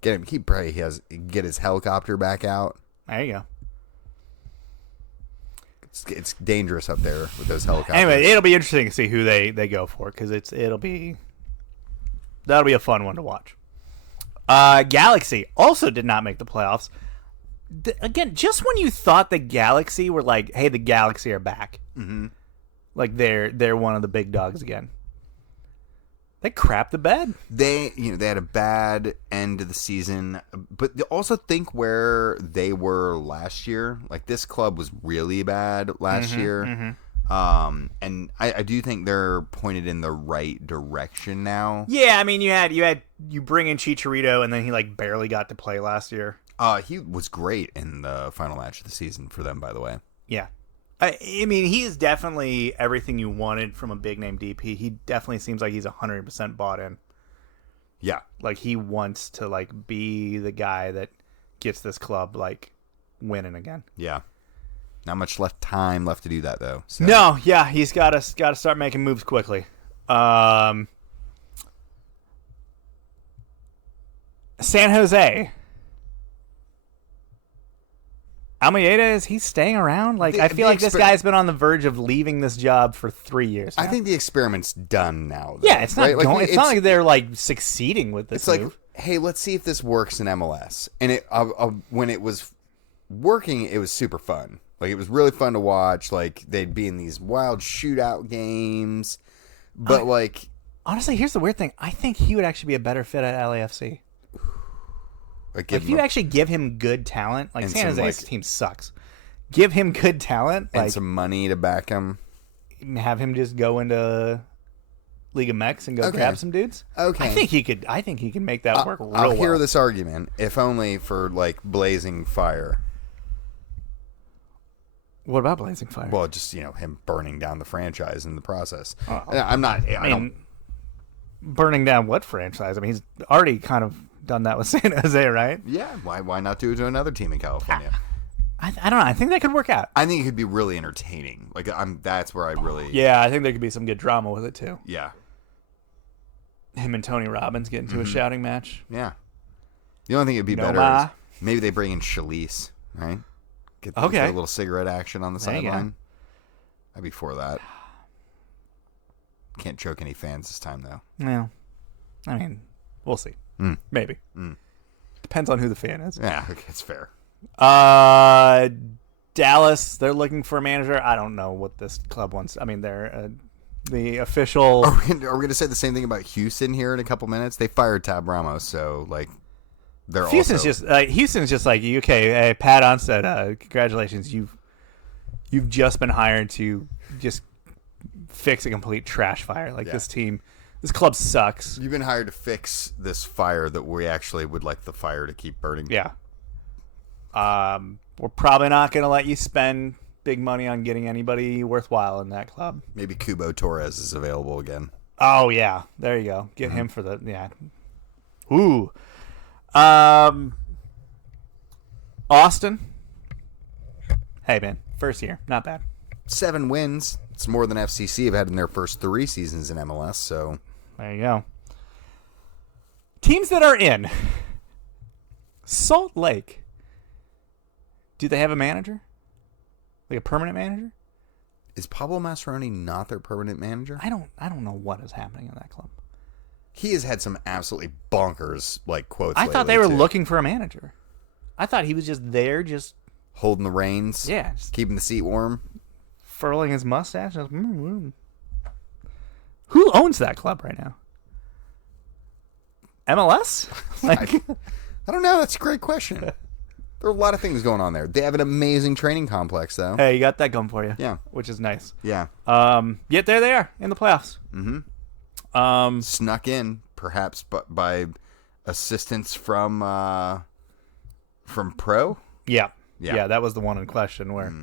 Get him. Get his helicopter back out. There you go. It's dangerous up there with those helicopters. Anyway, it'll be interesting to see who they go for because that'll be a fun one to watch. Galaxy also did not make the playoffs. Again, just when you thought the Galaxy were like, hey, the Galaxy are back, like they're one of the big dogs again. They crapped the bed. They had a bad end of the season, but also think where they were last year. Like, this club was really bad last year. And I do think they're pointed in the right direction now. Yeah, I mean, you bring in Chicharito, and then he like barely got to play last year. He was great in the final match of the season for them, by the way. Yeah. I mean, he is definitely everything you wanted from a big-name DP. He definitely seems like he's 100% bought in. Yeah. Like, he wants to, like, be the guy that gets this club, like, winning again. Yeah. Not much time left to do that, though. So. No, yeah, he's got to start making moves quickly. San Jose. Almeida, is he staying around? Like, I feel like this guy's been on the verge of leaving this job for 3 years now. I think the experiment's done now. Though, yeah, it's not right? going. Like, it's not like they're like succeeding with this. It's move. like, hey, let's see if this works in MLS. And when it was working, it was super fun. Like, it was really fun to watch. Like, they'd be in these wild shootout games. But like, honestly, here's the weird thing. I think he would actually be a better fit at LAFC. Like, If you actually give him good talent, like And San some, Jose's like- team sucks. Give him good talent, and like some money to back him. have him just go into League of Mex and go Okay. grab some dudes. Okay. I think he could make that work real well. I'll hear this argument, if only for like Blazing Fire. What about Blazing Fire? Well, just him burning down the franchise in the process. Oh. I'm not. I mean, burning down what franchise? I mean, he's already kind of done that with San Jose, right? Yeah. Why not do it to another team in California? I don't know. I think that could work out. I think it could be really entertaining. Like, that's where I really. Yeah, I think there could be some good drama with it too. Yeah. Him and Tony Robbins get into a shouting match. Yeah. The only thing it'd be better is maybe they bring in Shalice, right? Get a little cigarette action on the There you go. sideline. I'd be for that. Can't choke any fans this time, though. No. I mean, we'll see. Maybe. Depends on who the fan is. Yeah, okay, it's fair. Dallas, they're looking for a manager. I don't know what this club wants. I mean, they're the official... Are we going to say the same thing about Houston here in a couple minutes? They fired Tab Ramos, so, like, they're Houston's just like, okay, hey, Pat Onstead, congratulations. You've just been hired to just fix a complete trash fire. Like, this club sucks. You've been hired to fix this fire that we actually would like the fire to keep burning. Yeah. We're probably not going to let you spend big money on getting anybody worthwhile in that club. Maybe Kubo Torres is available again. Oh, yeah. There you go. Get him for the... Yeah. Ooh. Austin. Hey, man. First year. Not bad. 7 wins. It's more than FCC have had in their first 3 seasons in MLS, so... There you go. Teams that are in. Salt Lake. Do they have a manager? Like a permanent manager? Is Pablo Mascheroni not their permanent manager? I don't know what is happening in that club. He has had some absolutely bonkers quotes. I thought they were looking for a manager. I thought he was just there, just holding the reins. Yeah, just keeping the seat warm, furling his mustache. Who owns that club right now? MLS? I don't know. That's a great question. There are a lot of things going on there. They have an amazing training complex, though. Hey, you got that going for you. Yeah. Which is nice. Yeah. Yet there they are in the playoffs. Mm-hmm. Snuck in, perhaps, by assistance from Pro? Yeah. Yeah, that was the one in question where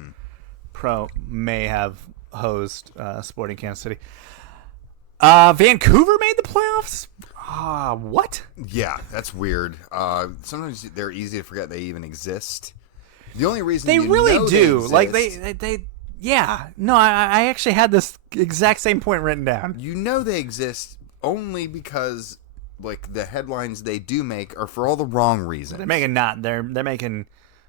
Pro may have hosed Sporting Kansas City. Vancouver made the playoffs? What? Yeah, that's weird. Sometimes they're easy to forget they even exist. The only reason they really do. They they yeah. No, I actually had this exact same point written down. You know they exist only because the headlines they do make are for all the wrong reasons. They're making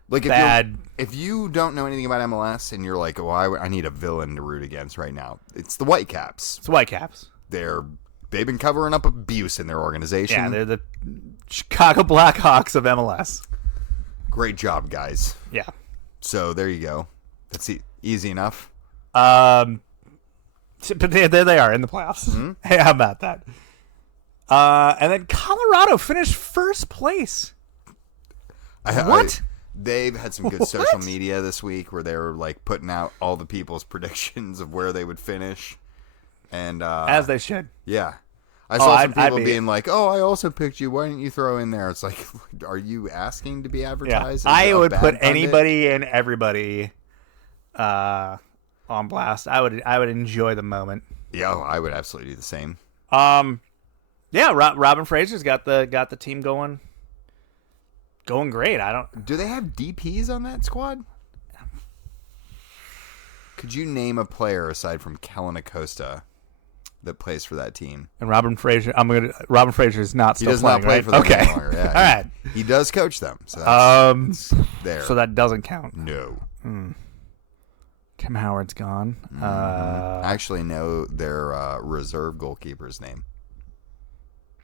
bad. If you don't know anything about MLS and you're like, oh, I need a villain to root against right now, it's the Whitecaps. It's the Whitecaps. They've been covering up abuse in their organization. Yeah, they're the Chicago Blackhawks of MLS. Great job, guys. Yeah. So there you go. That's easy enough. But there they are in the playoffs. Mm-hmm. Hey, how about that? And then Colorado finished first place. What? They've had some good social media this week where they were putting out all the people's predictions of where they would finish. And as they should. Yeah. I saw some people being like, oh, I also picked you. Why didn't you throw in there? It's like, are you asking to be advertised? Yeah. I would put anybody and everybody on blast. I would enjoy the moment. Yeah, I would absolutely do the same. Yeah, Robin Fraser's got the team going great. Do they have DPs on that squad? Could you name a player aside from Kellen Acosta that plays for that team? And Robin Fraser, Robin Fraser is not still playing, play right? for them okay. any longer. Yeah, all right. He does coach them. So that's there. So that doesn't count. No. Tim Howard's gone. I actually know their reserve goalkeeper's name.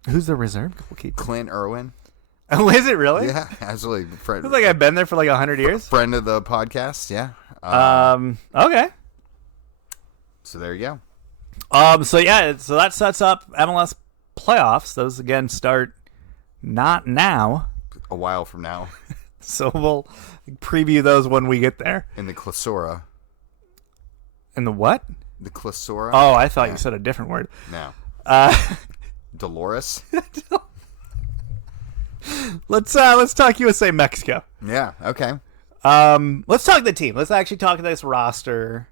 Who's the reserve goalkeeper? Clint Irwin. Oh, is it really? Yeah, absolutely. Feels like I've been there for 100 years. Friend of the podcast, yeah. Okay. So there you go. So that sets up MLS playoffs. Those again start not now. A while from now. So we'll preview those when we get there. In the Clausura. In the what? The Clausura. Oh, I thought you said a different word. No. Dolores. Let's talk USA Mexico. Yeah. Okay. Let's talk the team. Let's actually talk this roster.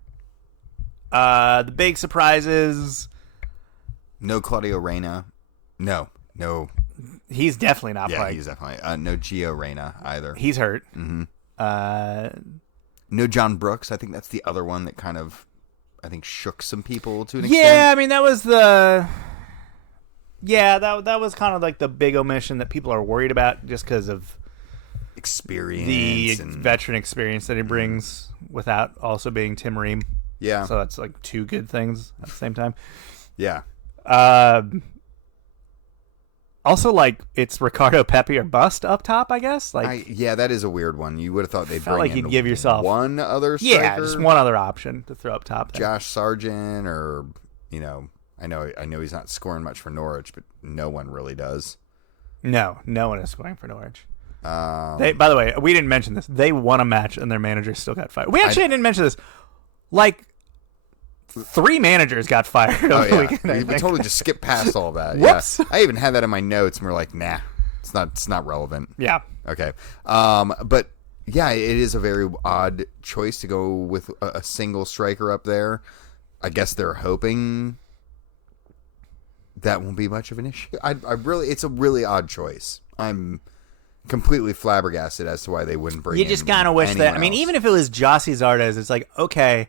The big surprises. No Claudio Reyna. No. He's definitely not playing. Yeah, he's definitely. No Gio Reyna either. He's hurt. Mm-hmm. No John Brooks. I think that's the other one that kind of, shook some people to an extent. Yeah, I mean, that was the... Yeah, that was kind of the big omission that people are worried about just because of experience, the veteran experience that he brings without also being Tim Ream. Yeah. So that's like two good things at the same time. Yeah. Also, like, it's Ricardo Pepi or bust up top, I guess. Like, Yeah, that is a weird one. You would have thought they'd felt bring like in you'd give yourself one other striker. Yeah, just one other option to throw up top there. Josh Sargent, or I know he's not scoring much for Norwich, but no one really does. No one is scoring for Norwich. By the way, we didn't mention this. They won a match and their manager still got fired. We actually didn't mention this. Like, 3 managers got fired over the weekend. We totally just skipped past all that. Whoops. Yeah. I even had that in my notes, and we're like, nah, it's not relevant. Yeah. Okay. But yeah, it is a very odd choice to go with a single striker up there. I guess they're hoping that won't be much of an issue. It's a really odd choice. I'm completely flabbergasted as to why they wouldn't bring. You just kind of wish that. I mean, even if it was Jossie Zardes, it's like, okay,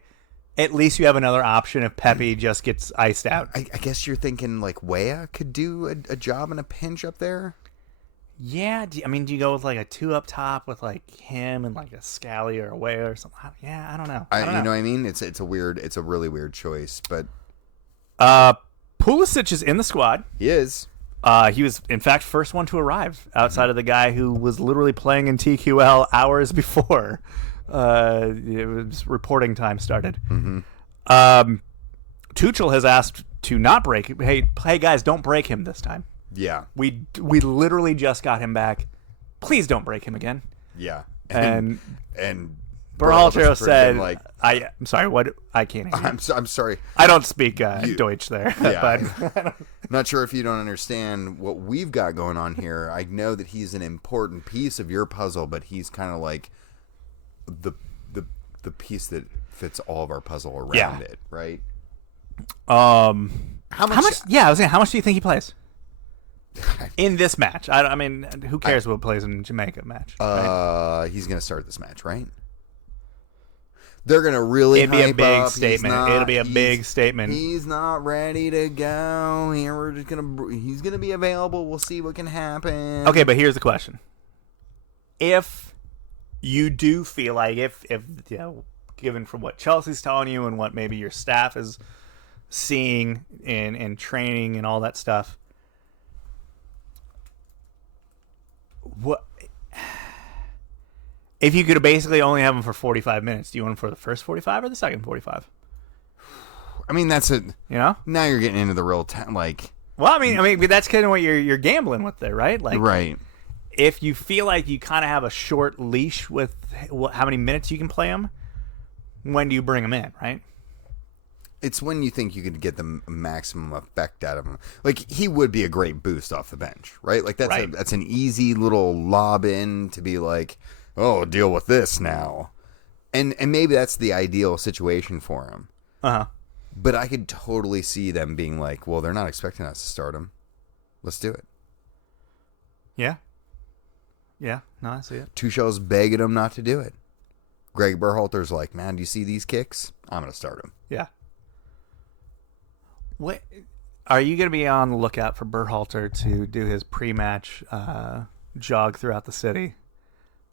at least you have another option if Pepi just gets iced out. I guess you're thinking like Weah could do a job in a pinch up there. Yeah, do you go with like a 2 up top with like him and like a Scally or a Weah or something? Yeah, I don't know. You know what I mean? It's a really weird choice, but Pulisic is in the squad. He is. He was, in fact, first one to arrive outside of the guy who was literally playing in TQL hours before it was reporting time started. Mm-hmm. Tuchel has asked to not break. Hey, guys, don't break him this time. Yeah. We literally just got him back. Please don't break him again. Yeah. And Berhalter said, like, I'm sorry, what? I can't hear you. I'm sorry. I don't speak Deutsch there. Yeah, but not sure if you don't understand what we've got going on here. I know that he's an important piece of your puzzle, but he's kind of like the piece that fits all of our puzzle around it, right? How much? Yeah, I was saying, how much do you think he plays in this match? I mean, who cares who plays in Jamaica match? Right? He's going to start this match, right? They're going to really It'd be a big up. statement. It'll be a big statement. He's not ready to go. Here we're just he's going to be available. We'll see what can happen. Okay, but here's the question. If you do feel like if given from what Chelsea's telling you and what maybe your staff is seeing in training and all that stuff, what if you could basically only have him for 45 minutes? Do you want him for the first 45 or the second 45? I mean, that's it. Now you're getting into the real like. Well, I mean, but that's kind of what you're gambling with there, right? Like, right. If you feel like you kind of have a short leash with how many minutes you can play him, when do you bring him in, right? It's when you think you could get the maximum effect out of him. Like, he would be a great boost off the bench, right? Like, that's an easy little lob in to be like, oh, deal with this now. And maybe that's the ideal situation for him. Uh-huh. But I could totally see them being like, well, they're not expecting us to start him. Let's do it. Yeah. Yeah, no, I see it. Tuchel's begging him not to do it. Greg Berhalter's like, man, do you see these kicks? I'm going to start him. Yeah. What are you going to be on the lookout for Berhalter to do his pre-match jog throughout the city,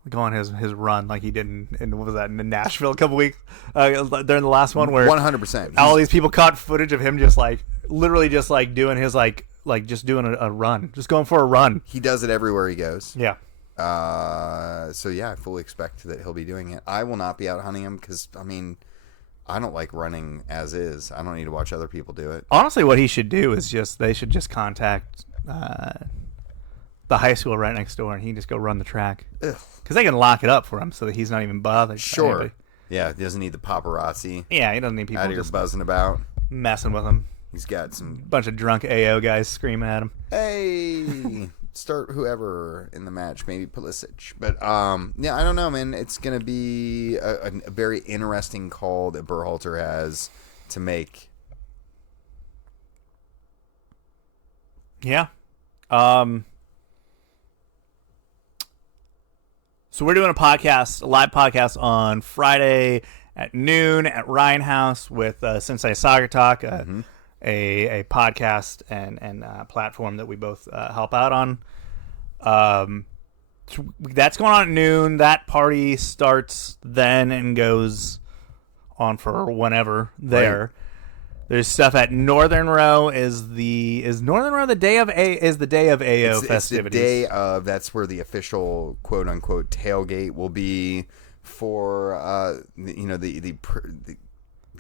go on his run like he did in what was that, in Nashville a couple weeks during the last one, where 100%. All these people caught footage of him just like literally just like doing his like just doing a run, just going for a run. He does it everywhere he goes. Yeah. So yeah, I fully expect that he'll be doing it. I will not be out hunting him because, I mean, I don't like running as is. I don't need to watch other people do it. Honestly, what he should do is they should just contact the high school right next door, and he can just go run the track. Because they can lock it up for him so that he's not even bothered. Sure. Anybody. Yeah, he doesn't need the paparazzi. Yeah, he doesn't need people out here just buzzing about, messing with him. He's got some bunch of drunk AO guys screaming at him. Hey, start whoever in the match, maybe Pulisic. But yeah, I don't know, man. It's gonna be a very interesting call that Berhalter has to make. Yeah. So we're doing a live podcast on Friday at noon at Ryan House with Cincinnati Soccer Talk, a podcast and platform that we both help out on. So that's going on at noon. That party starts then and goes on for whenever there. Right. There's stuff at Northern Row. Is Northern Row the day of AO festivities? It's the day of. That's where the official quote unquote tailgate will be for the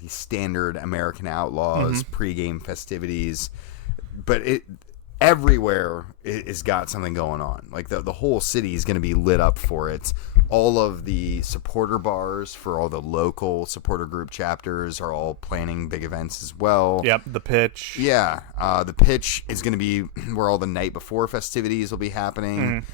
standard American Outlaws pregame festivities, but everywhere is got something going on. Like the whole city is going to be lit up for it. All of the supporter bars for all the local supporter group chapters are all planning big events as well. Yep, the pitch. Yeah, the pitch is going to be where all the night before festivities will be happening.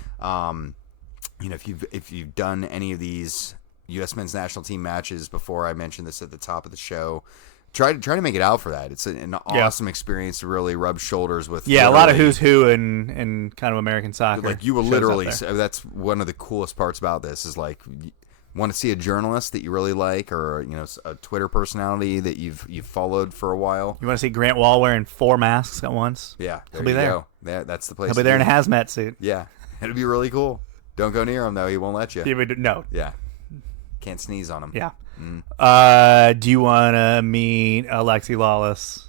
If you've done any of these U.S. men's national team matches before, I mentioned this at the top of the show. Try to make it out for that. It's an awesome experience to really rub shoulders with. Yeah, a lot of who's who in kind of American soccer. Like you will literally. That's one of the coolest parts about this is like, want to see a journalist that you really like, or a Twitter personality that you've followed for a while. You want to see Grant Wall wearing 4 masks at once? Yeah, he'll be there. That's the place. He'll be there in a hazmat suit. Yeah, it'll be really cool. Don't go near him though; he won't let you. No. Yeah, can't sneeze on him. Yeah. Do you want to meet Alexi Lawless?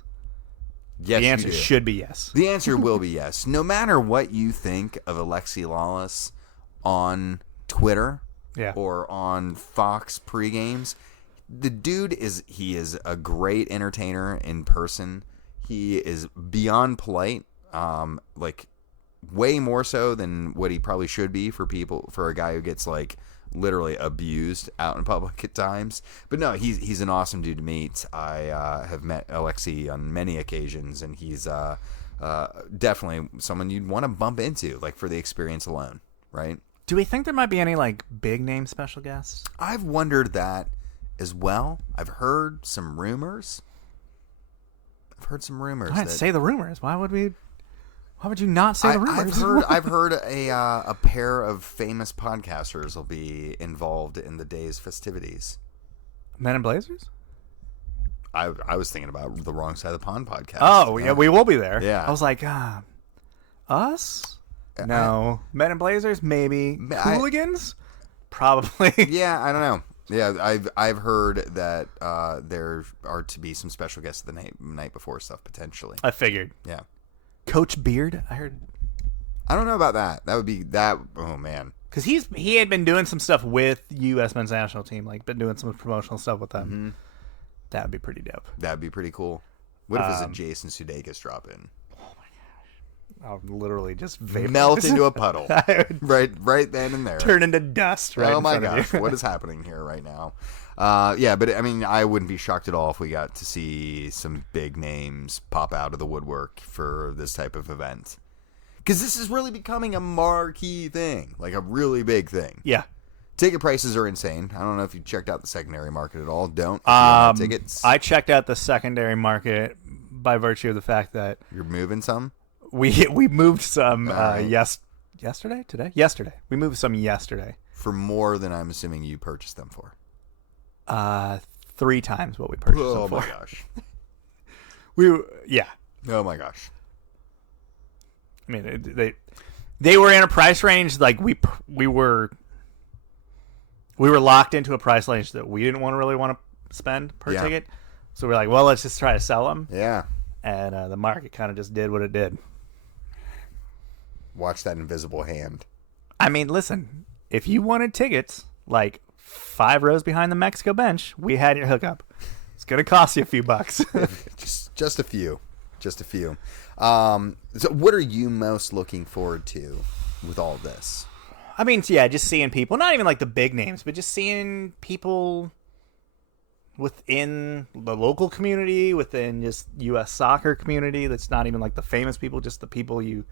Yes, the answer should be yes. The answer will be yes. No matter what you think of Alexi Lawless on Twitter or on Fox pregames, the dude is a great entertainer in person. He is beyond polite, like way more so than what he probably should be for a guy who gets like literally abused out in public at times. But no, he's an awesome dude to meet. I have met Alexi on many occasions, and he's definitely someone you'd want to bump into, like for the experience alone, right? Do we think there might be any like big name special guests? I've wondered that as well. I've heard some rumors. Go ahead, say the rumors. Why would you not say the rumors? I've heard a pair of famous podcasters will be involved in the day's festivities. Men in Blazers? I was thinking about the Wrong Side of the Pond podcast. Oh, yeah, we will be there. Yeah. I was like, us? No. Men in Blazers? Maybe. Hooligans? Probably. Yeah, I don't know. Yeah, I've heard that there are to be some special guests the night before stuff, potentially. I figured. Yeah. Coach Beard, I heard. I don't know about that. That would be that. Oh man, because he had been doing some stuff with U.S. men's national team, like been doing some promotional stuff with them. Mm-hmm. That would be pretty dope. That'd be pretty cool. What if it's a Jason Sudeikis drop in? Oh my gosh, I'll literally just melt into a puddle right then and there. Turn into dust. Right. Oh my gosh, what is happening here right now? Yeah, but I mean, I wouldn't be shocked at all if we got to see some big names pop out of the woodwork for this type of event. Because this is really becoming a marquee thing, like a really big thing. Yeah. Ticket prices are insane. I don't know if you checked out the secondary market at all. Don't. Tickets. I checked out the secondary market by virtue of the fact that you're moving some. We moved some yesterday. We moved some yesterday for more than I'm assuming you purchased them for. 3 times what we purchased them for. Oh my gosh. Oh my gosh. I mean, they were in a price range like we were locked into a price range that we didn't really want to spend per ticket. So we're like, well, let's just try to sell them. Yeah. And the market kind of just did what it did. Watch that invisible hand. I mean, listen, if you wanted tickets like 5 rows behind the Mexico bench, we had your hookup. It's going to cost you a few bucks. just a few. So what are you most looking forward to with all of this? I mean, yeah, just seeing people, not even like the big names, but just seeing people within the local community, within just U.S. soccer community. That's not even like the famous people, just the people you've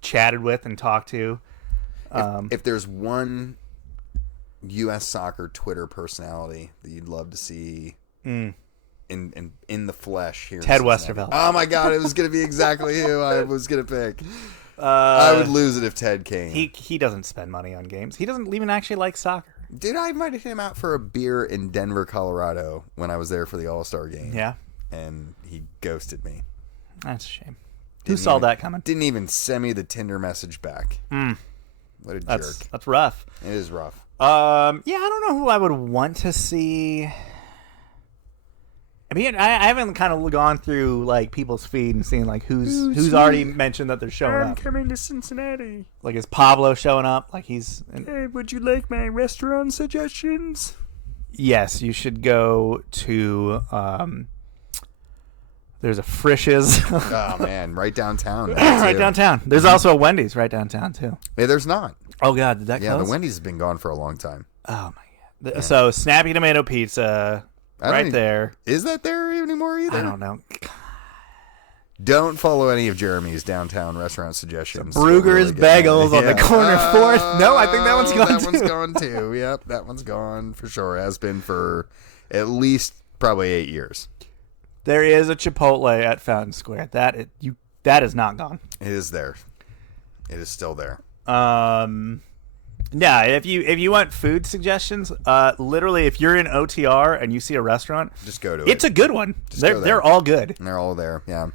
chatted with and talked to. If there's one U.S. soccer Twitter personality that you'd love to see in the flesh here, Ted Westerveld. Oh my God, it was going to be exactly who I was going to pick. I would lose it if Ted came. He doesn't spend money on games. He doesn't even actually like soccer. Dude, I invited him out for a beer in Denver, Colorado when I was there for the All-Star game. Yeah. And he ghosted me. That's a shame. Who saw that coming? Didn't even send me the Tinder message back. What a jerk. That's rough. It is rough. I don't know who I would want to see. I mean, I haven't kind of gone through like people's feed and seen like who's already mentioned that they're showing up. I'm coming to Cincinnati. Like, is Pablo showing up? Like, he's... Hey, would you like my restaurant suggestions? Yes, you should go to... there's a Frisch's. Oh, man. Right downtown. Right downtown. There's also a Wendy's right downtown, too. Yeah, there's not. Oh, God. Did that close? Yeah, the Wendy's has been gone for a long time. Oh, my God. So, Snappy Tomato Pizza... Right there. Is that there anymore either? I don't know. Don't follow any of Jeremy's downtown restaurant suggestions. Bruegger's Bagels on the corner 4th. No, I think that one's gone too. That one's gone too. Yep, that one's gone for sure. Has been for at least probably 8 years. There is a Chipotle at Fountain Square. That is not gone. It is there. It is still there. Yeah, if you want food suggestions, literally, if you're in OTR and you see a restaurant, just go to it. It's a good one. They're all good. And they're all there. Yeah.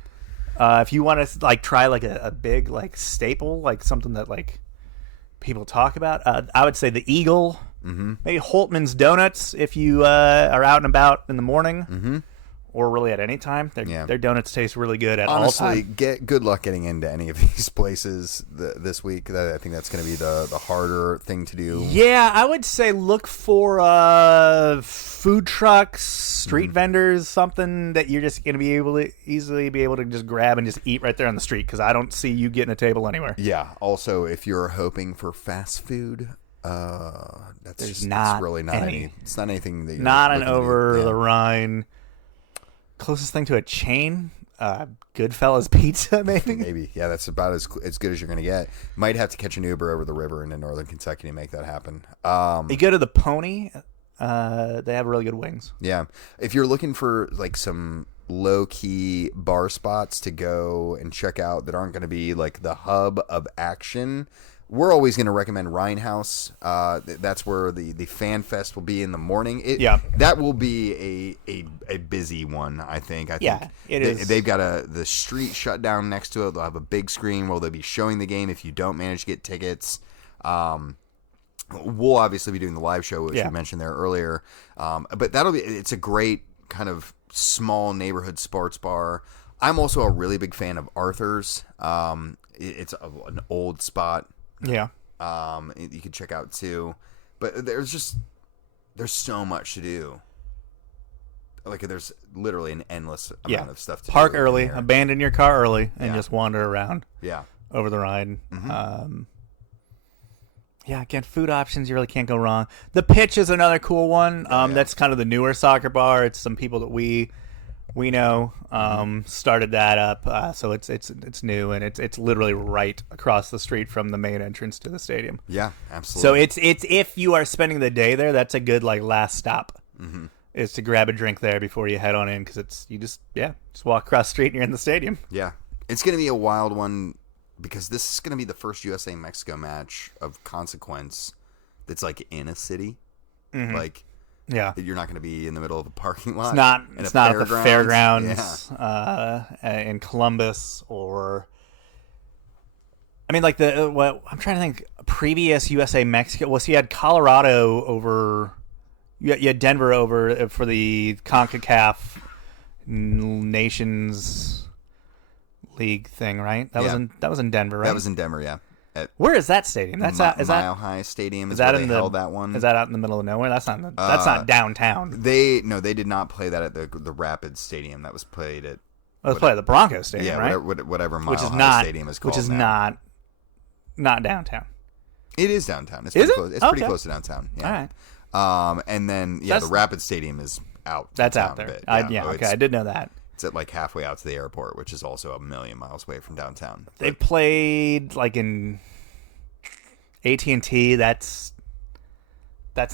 If you want to like try like a big like staple, like something that like people talk about, I would say the Eagle, maybe Holtman's Donuts if you are out and about in the morning. Or really at any time. Their donuts taste really good at all times. Honestly, good luck getting into any of these places this week. I think that's going to be the harder thing to do. Yeah, I would say look for food trucks, street vendors, something that you're just going to be able to easily be able to just grab and just eat right there on the street, because I don't see you getting a table anywhere. Yeah. Also, if you're hoping for fast food, it's really not any. It's not anything that you're not an over the Rhine. Closest thing to a chain, Goodfellas Pizza, maybe. Maybe, yeah. That's about as good as you're going to get. Might have to catch an Uber over the river into northern Kentucky to make that happen. You go to the Pony. They have really good wings. Yeah, if you're looking for like some low key bar spots to go and check out that aren't going to be like the hub of action, we're always going to recommend Rhinehouse. That's where the Fan Fest will be in the morning. That will be a busy one, I think. It is. They've got the street shut down next to it. They'll have a big screen where they'll be showing the game if you don't manage to get tickets. We'll obviously be doing the live show, which you mentioned there earlier. But it's a great kind of small neighborhood sports bar. I'm also a really big fan of Arthur's. It's an old spot. Yeah. You could check out too, but there's so much to do. Like there's literally an endless amount of stuff to Park do. early, abandon your car early, and just wander around. Yeah. Over the Rhine. Again, food options, you really can't go wrong. The Pitch is another cool one. That's kind of the newer soccer bar. It's some people that we know started that up, so it's new, and it's literally right across the street from the main entrance to the stadium. Yeah, absolutely. So it's if you are spending the day there, that's a good like last stop. Is to grab a drink there before you head on in, because you just walk across the street and you're in the stadium. Yeah, it's gonna be a wild one because this is gonna be the first USA Mexico match of consequence that's like in a city, like. Yeah, you're not going to be in the middle of a parking lot. It's not at the fairgrounds in Columbus, or I mean, like I'm trying to think. Previous USA Mexico. Well, so you had Colorado over. You had Denver over for the CONCACAF Nations League thing, right? That was in Denver, right? That was in Denver, yeah. Where is that stadium? That's Mile High Stadium. Is that where they held that one? Is that out in the middle of nowhere? That's not downtown. They did not play that at the Rapids Stadium. That was played at. It was played at the Broncos Stadium, right? Whatever Mile High Stadium is called. Which is now. not downtown. It is downtown. It's pretty close. It's pretty close to downtown. Yeah. All right. And then the Rapids Stadium is out. That's out there. I did know that. It's at like halfway out to the airport, which is also a million miles away from downtown. They played like in AT&T. That's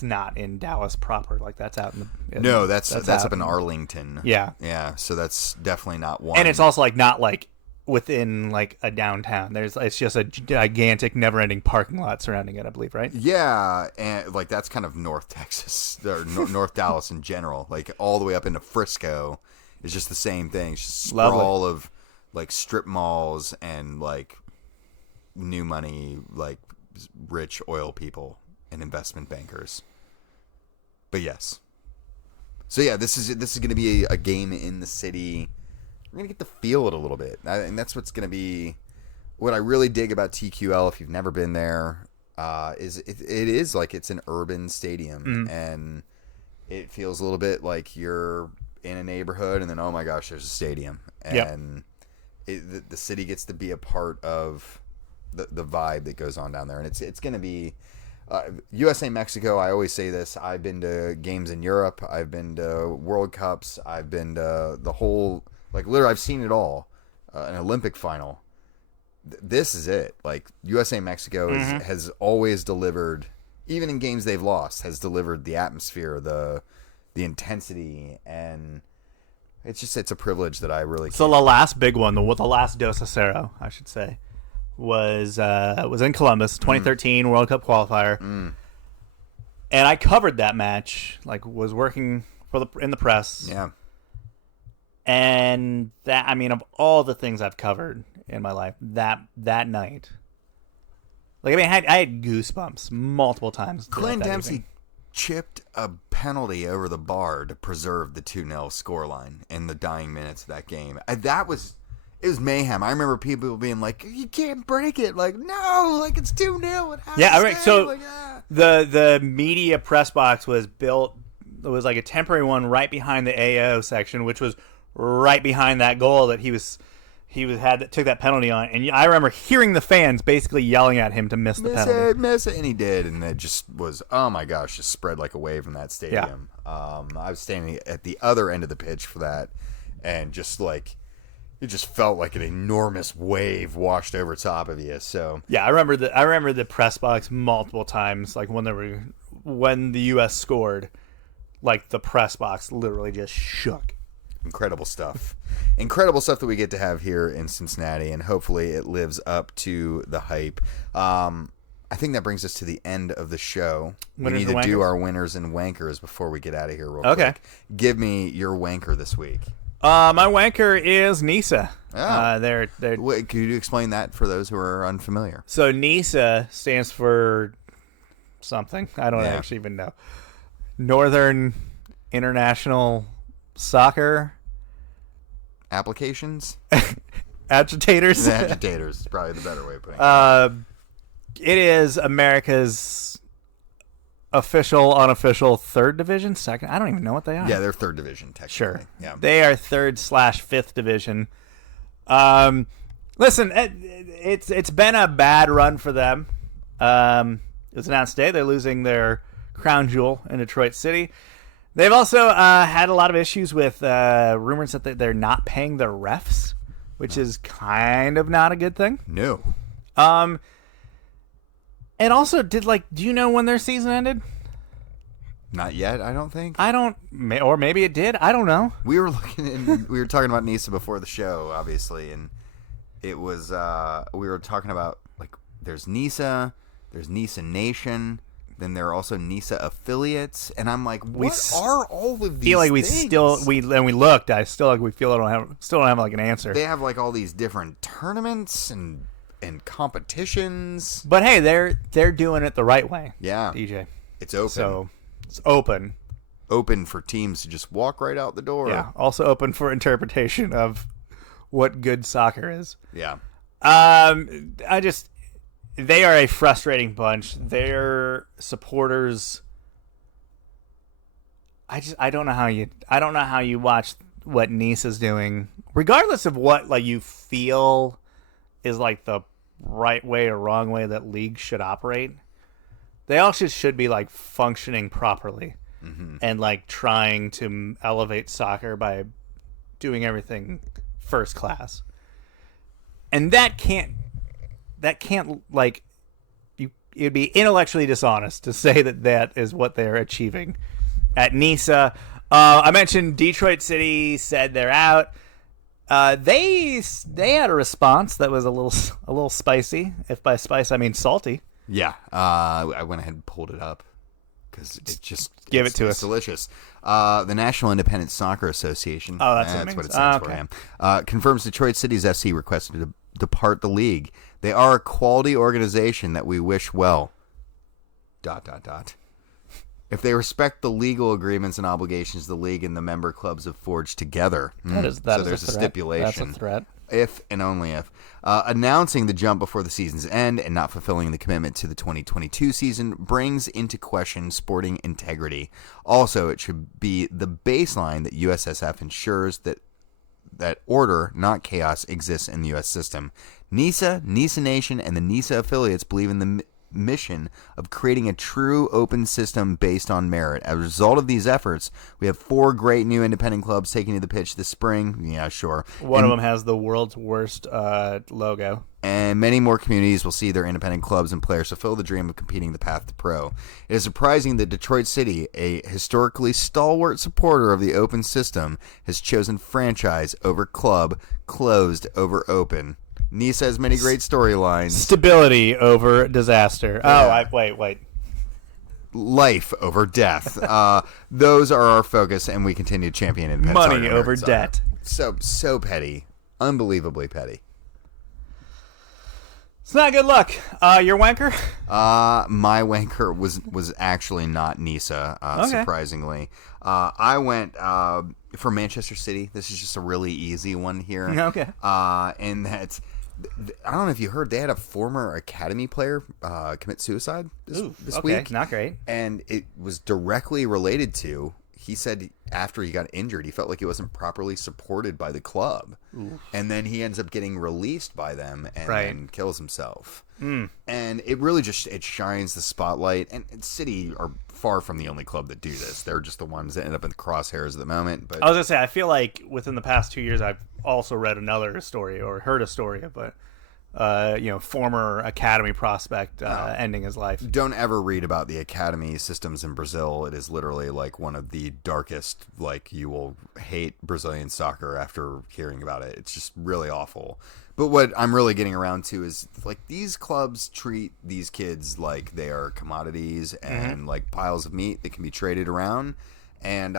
not in Dallas proper. Like that's out in the. No, that's up in Arlington. Yeah. Yeah. So that's definitely not one. And it's also like not like within like a downtown. It's just a gigantic, never-ending parking lot surrounding it, I believe, right? Yeah, and like that's kind of North Texas or North Dallas in general. Like all the way up into Frisco. It's just the same thing. It's just a sprawl of like strip malls and like new money like rich oil people and investment bankers. But yes. So yeah, this is going to be a game in the city. We're going to get to feel it a little bit. And that's what's going to be what I really dig about TQL if you've never been there. Is it is like it's an urban stadium, and it feels a little bit like you're in a neighborhood, and then oh my gosh, there's a stadium, and the city gets to be a part of the vibe that goes on down there, and it's going to be USA Mexico. I always say this. I've been to games in Europe. I've been to World Cups. I've been to the whole literally I've seen it all. An Olympic final. This is it. Like USA Mexico has always delivered, even in games they've lost, has delivered the atmosphere, the intensity, and it's a privilege that I really. So the last big one, the last Dos a Cero, I should say, was in Columbus, 2013 World Cup qualifier, and I covered that match. Was working in the press. Yeah. And that, I mean, of all the things I've covered in my life, that night, I had goosebumps multiple times. Clint Dempsey chipped a penalty over the bar to preserve the 2-0 scoreline in the dying minutes of that game. It was mayhem. I remember people being like, "You can't break it!" No, it's 2-0. Yeah, right. So the media press box was built. It was like a temporary one right behind the AO section, which was right behind that goal that he took that penalty on, and I remember hearing the fans basically yelling at him to miss the penalty. Miss it, and he did, and it just was, oh my gosh, just spread like a wave in that stadium. Yeah. I was standing at the other end of the pitch for that, and just it just felt like an enormous wave washed over top of you. So yeah, I remember the press box multiple times, when the U.S. scored, the press box literally just shook. Incredible stuff. Incredible stuff that we get to have here in Cincinnati, and hopefully it lives up to the hype. I think that brings us to the end of the show. We need to do our winners and wankers before we get out of here real quick. Give me your wanker this week. My wanker is NISA. Oh. Wait, could you explain that for those who are unfamiliar? So NISA stands for something. I don't actually even know. Northern International Soccer Applications. Agitators. Agitators is probably the better way of putting it. It is America's official, unofficial third division, second. I don't even know what they are. Yeah, they're third division technically. Sure. Yeah. They are third/fifth division. Listen, it's been a bad run for them. It was announced today they're losing their crown jewel in Detroit City. They've also had a lot of issues with rumors that they're not paying their refs, which is kind of not a good thing. No. And also, do you know when their season ended? Not yet, I don't think. Or maybe it did. I don't know. We were talking about NISA before the show, obviously, and it was we were talking about there's NISA, there's NISA Nation. Then there are also NISA affiliates, and I'm like, what are all of these? Feel like we things? we looked. I still we feel still don't have an answer. They have all these different tournaments and competitions. But hey, they're doing it the right way. Yeah, DJ, it's open. So it's open for teams to just walk right out the door. Yeah, also open for interpretation of what good soccer is. Yeah. They are a frustrating bunch. Their supporters. I don't know how you watch what Nice is doing, regardless of what you feel is the right way or wrong way that leagues should operate. They all should be functioning properly, and trying to elevate soccer by doing everything first class. And that can't it'd be intellectually dishonest to say that is what they're achieving at NISA. I mentioned Detroit City said they're out. They had a response that was a little spicy. If by spice I mean salty. Yeah, I went ahead and pulled it up because it's delicious. The National Independent Soccer Association. Oh, that's what it stands for. Confirms Detroit City's FC requested to depart the league. They are a quality organization that we wish well. ... If they respect the legal agreements and obligations the league and the member clubs have forged together. There's a threat. stipulation. That's a threat. If and only if. Announcing the jump before the season's end and not fulfilling the commitment to the 2022 season brings into question sporting integrity. Also, it should be the baseline that USSF ensures that order, not chaos, exists in the U.S. system. NISA, NISA Nation, and the NISA affiliates believe in the mission of creating a true open system based on merit. As a result of these efforts, we have 4 great new independent clubs taking to the pitch this spring. Yeah, sure. One of them has the world's worst logo. And many more communities will see their independent clubs and players fulfill the dream of competing the path to pro. It is surprising that Detroit City, a historically stalwart supporter of the open system, has chosen franchise over club, closed over open. NISA has many great storylines. Stability over disaster. Yeah. Wait. Life over death. Those are our focus, and we continue to champion independent Money soccer, over debt. So petty. Unbelievably petty. It's not good luck. Your wanker? My wanker was actually not NISA, Okay. surprisingly. I went for Manchester City. This is just a really easy one here. Okay. And that's... I don't know if you heard, they had a former academy player commit suicide this week. Not great. And it was directly related to, he said after he got injured, he felt like he wasn't properly supported by the club. Ooh. And then he ends up getting released by them and then kills himself. And it really it shines the spotlight. And City are far from the only club that do this. They're just the ones that end up in the crosshairs at the moment. But I was going to say, I feel like within the past 2 years, I've also read another story or heard a story of former academy prospect ending his life. Don't ever read about the academy systems in Brazil. It is literally like one of the darkest, you will hate Brazilian soccer after hearing about it. It's just really awful. But what I'm really getting around to is these clubs treat these kids like they are commodities and like piles of meat that can be traded around. And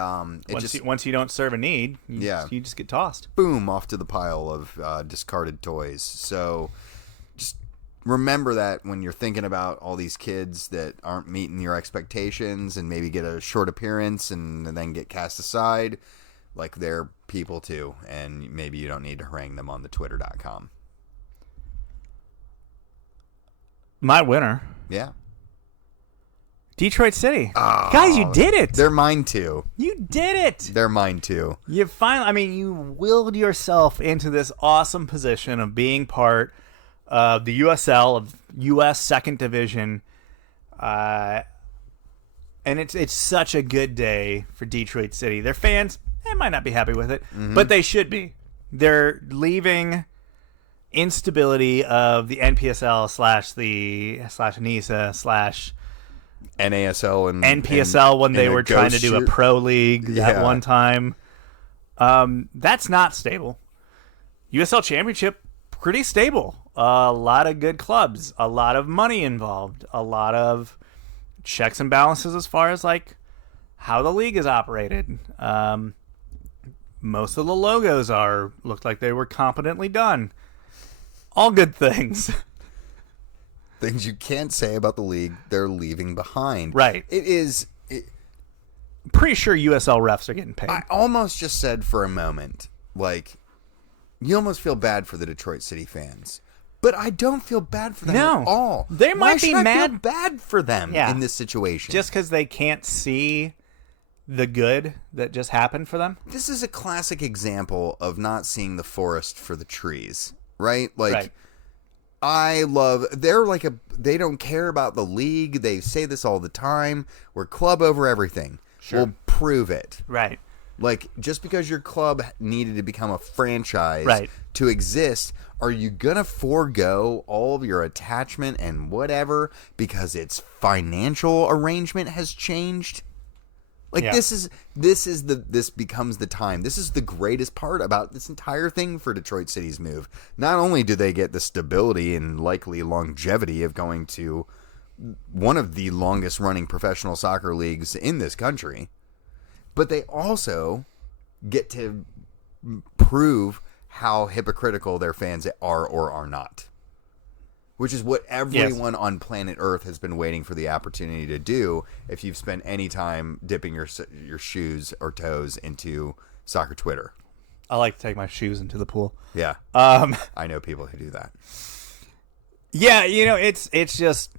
once you don't serve a need, you just get tossed. Boom, off to the pile of discarded toys. So just remember that when you're thinking about all these kids that aren't meeting your expectations and maybe get a short appearance and then get cast aside, they're people too, and maybe you don't need to harangue them on the twitter.com. My winner. Yeah. Detroit City. Oh, guys, you did it. They're mine too. You did it. They're mine too. You finally, you willed yourself into this awesome position of being part of the USL, of US Second Division. And it's such a good day for Detroit City. Their fans, they might not be happy with it, but they should be. They're leaving instability of the NPSL / NISA / NASL and NPSL when they were trying to do a pro league at one time. That's not stable. USL Championship, pretty stable. A lot of good clubs, a lot of money involved, a lot of checks and balances as far as how the league is operated. Most of the logos looked like they were competently done. All good things. Things you can't say about the league they're leaving behind. Right. Pretty sure USL refs are getting paid. I almost just said for a moment, you almost feel bad for the Detroit City fans. But I don't feel bad for them at all. They might be mad. I feel bad for them in this situation? Just because they can't see the good that just happened for them? This is a classic example of not seeing the forest for the trees, right? Right. They don't care about the league. They say this all the time. We're club over everything. Sure. We'll prove it. Right. Just because your club needed to become a franchise to exist, are you going to forego all of your attachment and whatever because its financial arrangement has changed? This becomes the time. This is the greatest part about this entire thing for Detroit City's move. Not only do they get the stability and likely longevity of going to one of the longest running professional soccer leagues in this country, but they also get to prove how hypocritical their fans are or are not. Which is what everyone on planet Earth has been waiting for the opportunity to do if you've spent any time dipping your shoes or toes into soccer Twitter. I like to take my shoes into the pool. Yeah. I know people who do that. Yeah, it's just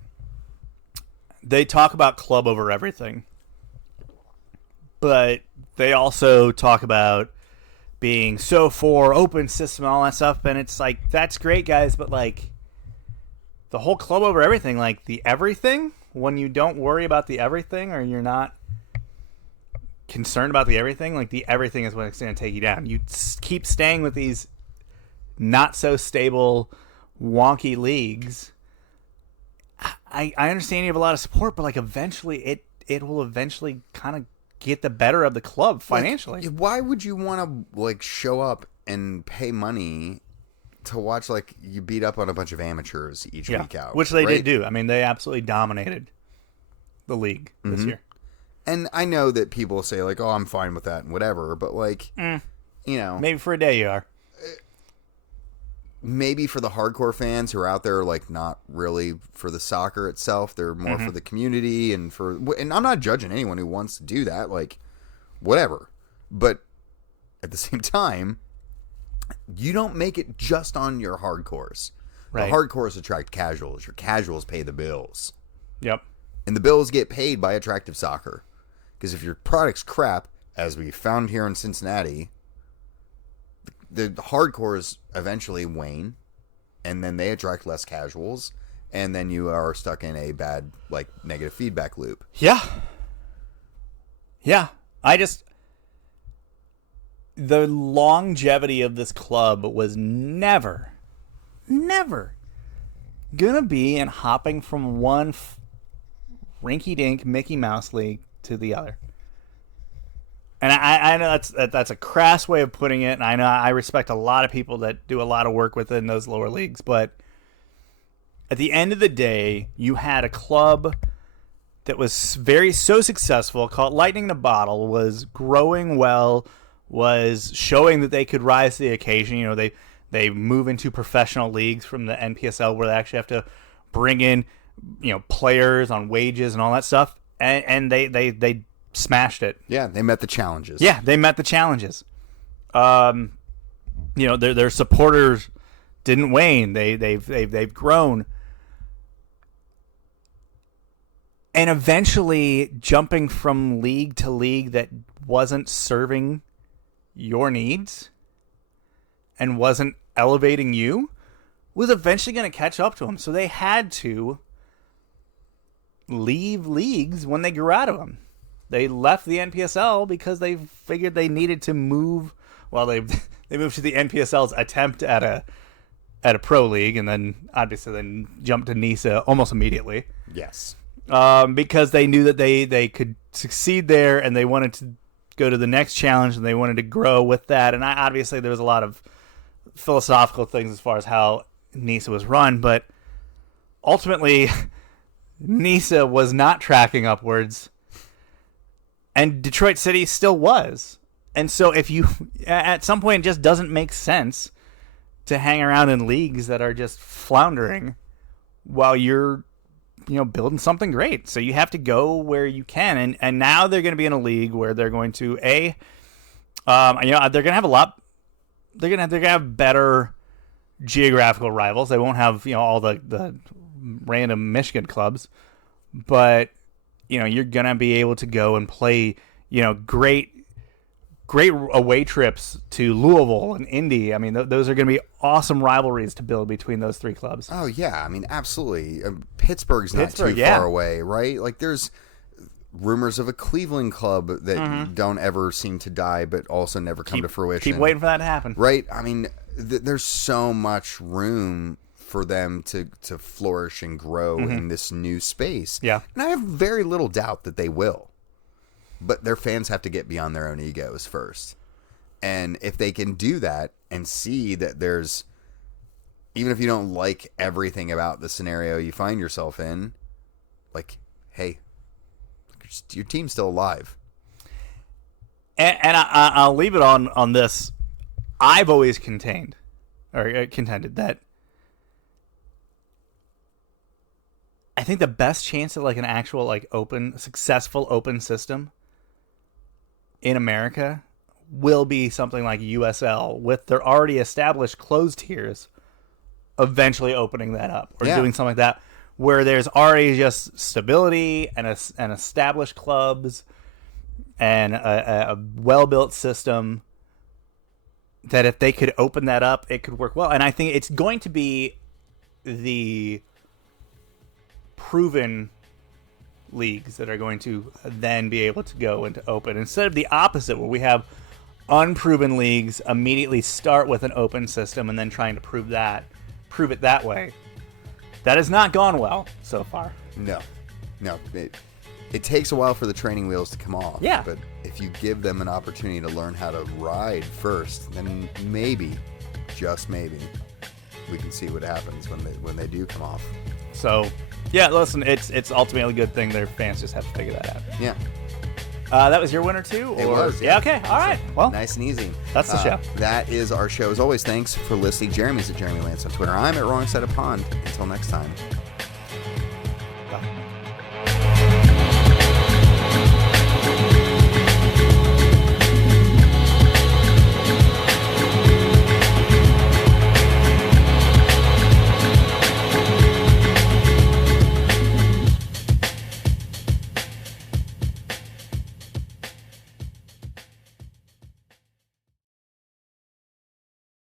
they talk about club over everything. But they also talk about being so for open system and all that stuff, and it's like, that's great, guys, but like the whole club over everything, like the everything, when you don't worry about the everything or you're not concerned about the everything, like the everything is what's going to take you down. You keep staying with these not so stable, wonky leagues. I understand you have a lot of support, but like eventually it will eventually kind of get the better of the club financially. Like, why would you want to like show up and pay money to watch like you beat up on a bunch of amateurs each week out? Which they did do. I mean, they absolutely dominated the league this year. And I know that people say like, "Oh, I'm fine with that," and whatever. But like, maybe for a day you are. Maybe for the hardcore fans who are out there, like not really for the soccer itself, they're more for the community and I'm not judging anyone who wants to do that, like whatever. But at the same time, you don't make it just on your hardcores. Right. The hardcores attract casuals. Your casuals pay the bills. Yep. And the bills get paid by attractive soccer. Because if your product's crap, as we found here in Cincinnati, the hardcores eventually wane, and then they attract less casuals, and then you are stuck in a bad, like, negative feedback loop. Yeah. The longevity of this club was never gonna be in hopping from one rinky-dink Mickey Mouse league to the other. And I know that's a crass way of putting it, and I know I respect a lot of people that do a lot of work within those lower leagues, but at the end of the day, you had a club that was so successful, called Lightning in a Bottle, was growing well, was showing that they could rise to the occasion. They move into professional leagues from the NPSL where they actually have to bring in, players on wages and all that stuff, and they smashed it. Yeah, they met the challenges. Yeah, they met the challenges. Their supporters didn't wane. They've grown. And eventually jumping from league to league that wasn't serving your needs and wasn't elevating you was eventually going to catch up to them. So they had to leave leagues when they grew out of them. They left the NPSL because they figured they needed to move. Well, they moved to the NPSL's attempt at a pro league, and then obviously then jumped to NISA almost immediately. Yes. Because they knew that they could succeed there, and they wanted to go to the next challenge, and they wanted to grow with that. And obviously there was a lot of philosophical things as far as how NISA was run, but ultimately NISA was not tracking upwards. And Detroit City still was. And so if you, at some point, it just doesn't make sense to hang around in leagues that are just floundering while you're, building something great. So you have to go where you can. And now they're going to be in a league where they're going to, they're going to have they're going to have better geographical rivals. They won't have, all the random Michigan clubs. But you're going to be able to go and play, great away trips to Louisville and Indy. I mean, those are going to be awesome rivalries to build between those three clubs. Oh, yeah. I mean, absolutely. Pittsburgh's not too far away, right? Like, there's rumors of a Cleveland club that don't ever seem to die, but also never come to fruition. Keep waiting for that to happen. Right? I mean, there's so much room for them to flourish and grow in this new space. Yeah. And I have very little doubt that they will. But their fans have to get beyond their own egos first. And if they can do that and see that there's, even if you don't like everything about the scenario you find yourself in, like, hey, your team's still alive. And I'll leave it on this. I've always contended that think the best chance at like an actual like successful open system in America will be something like USL with their already established closed tiers, eventually opening that up or doing something like that, where there's already just stability and established clubs and a well-built system that if they could open that up, it could work well. And I think it's going to be the proven leagues that are going to then be able to go into open instead of the opposite, where we have unproven leagues immediately start with an open system and then trying to prove it that way. That has not gone well so far. No. It takes a while for the training wheels to come off. Yeah. But if you give them an opportunity to learn how to ride first, then maybe, just maybe, we can see what happens when they do come off. So, yeah, listen, it's ultimately a good thing. Their fans just have to figure that out. Yeah. That was your winner too? It or? was. Yeah, okay. All right. Well, nice and easy. That's the show. That is our show. As always, thanks for listening. Jeremy's at Jeremy Lance on Twitter. I'm at Wrong Side of Pond. Until next time.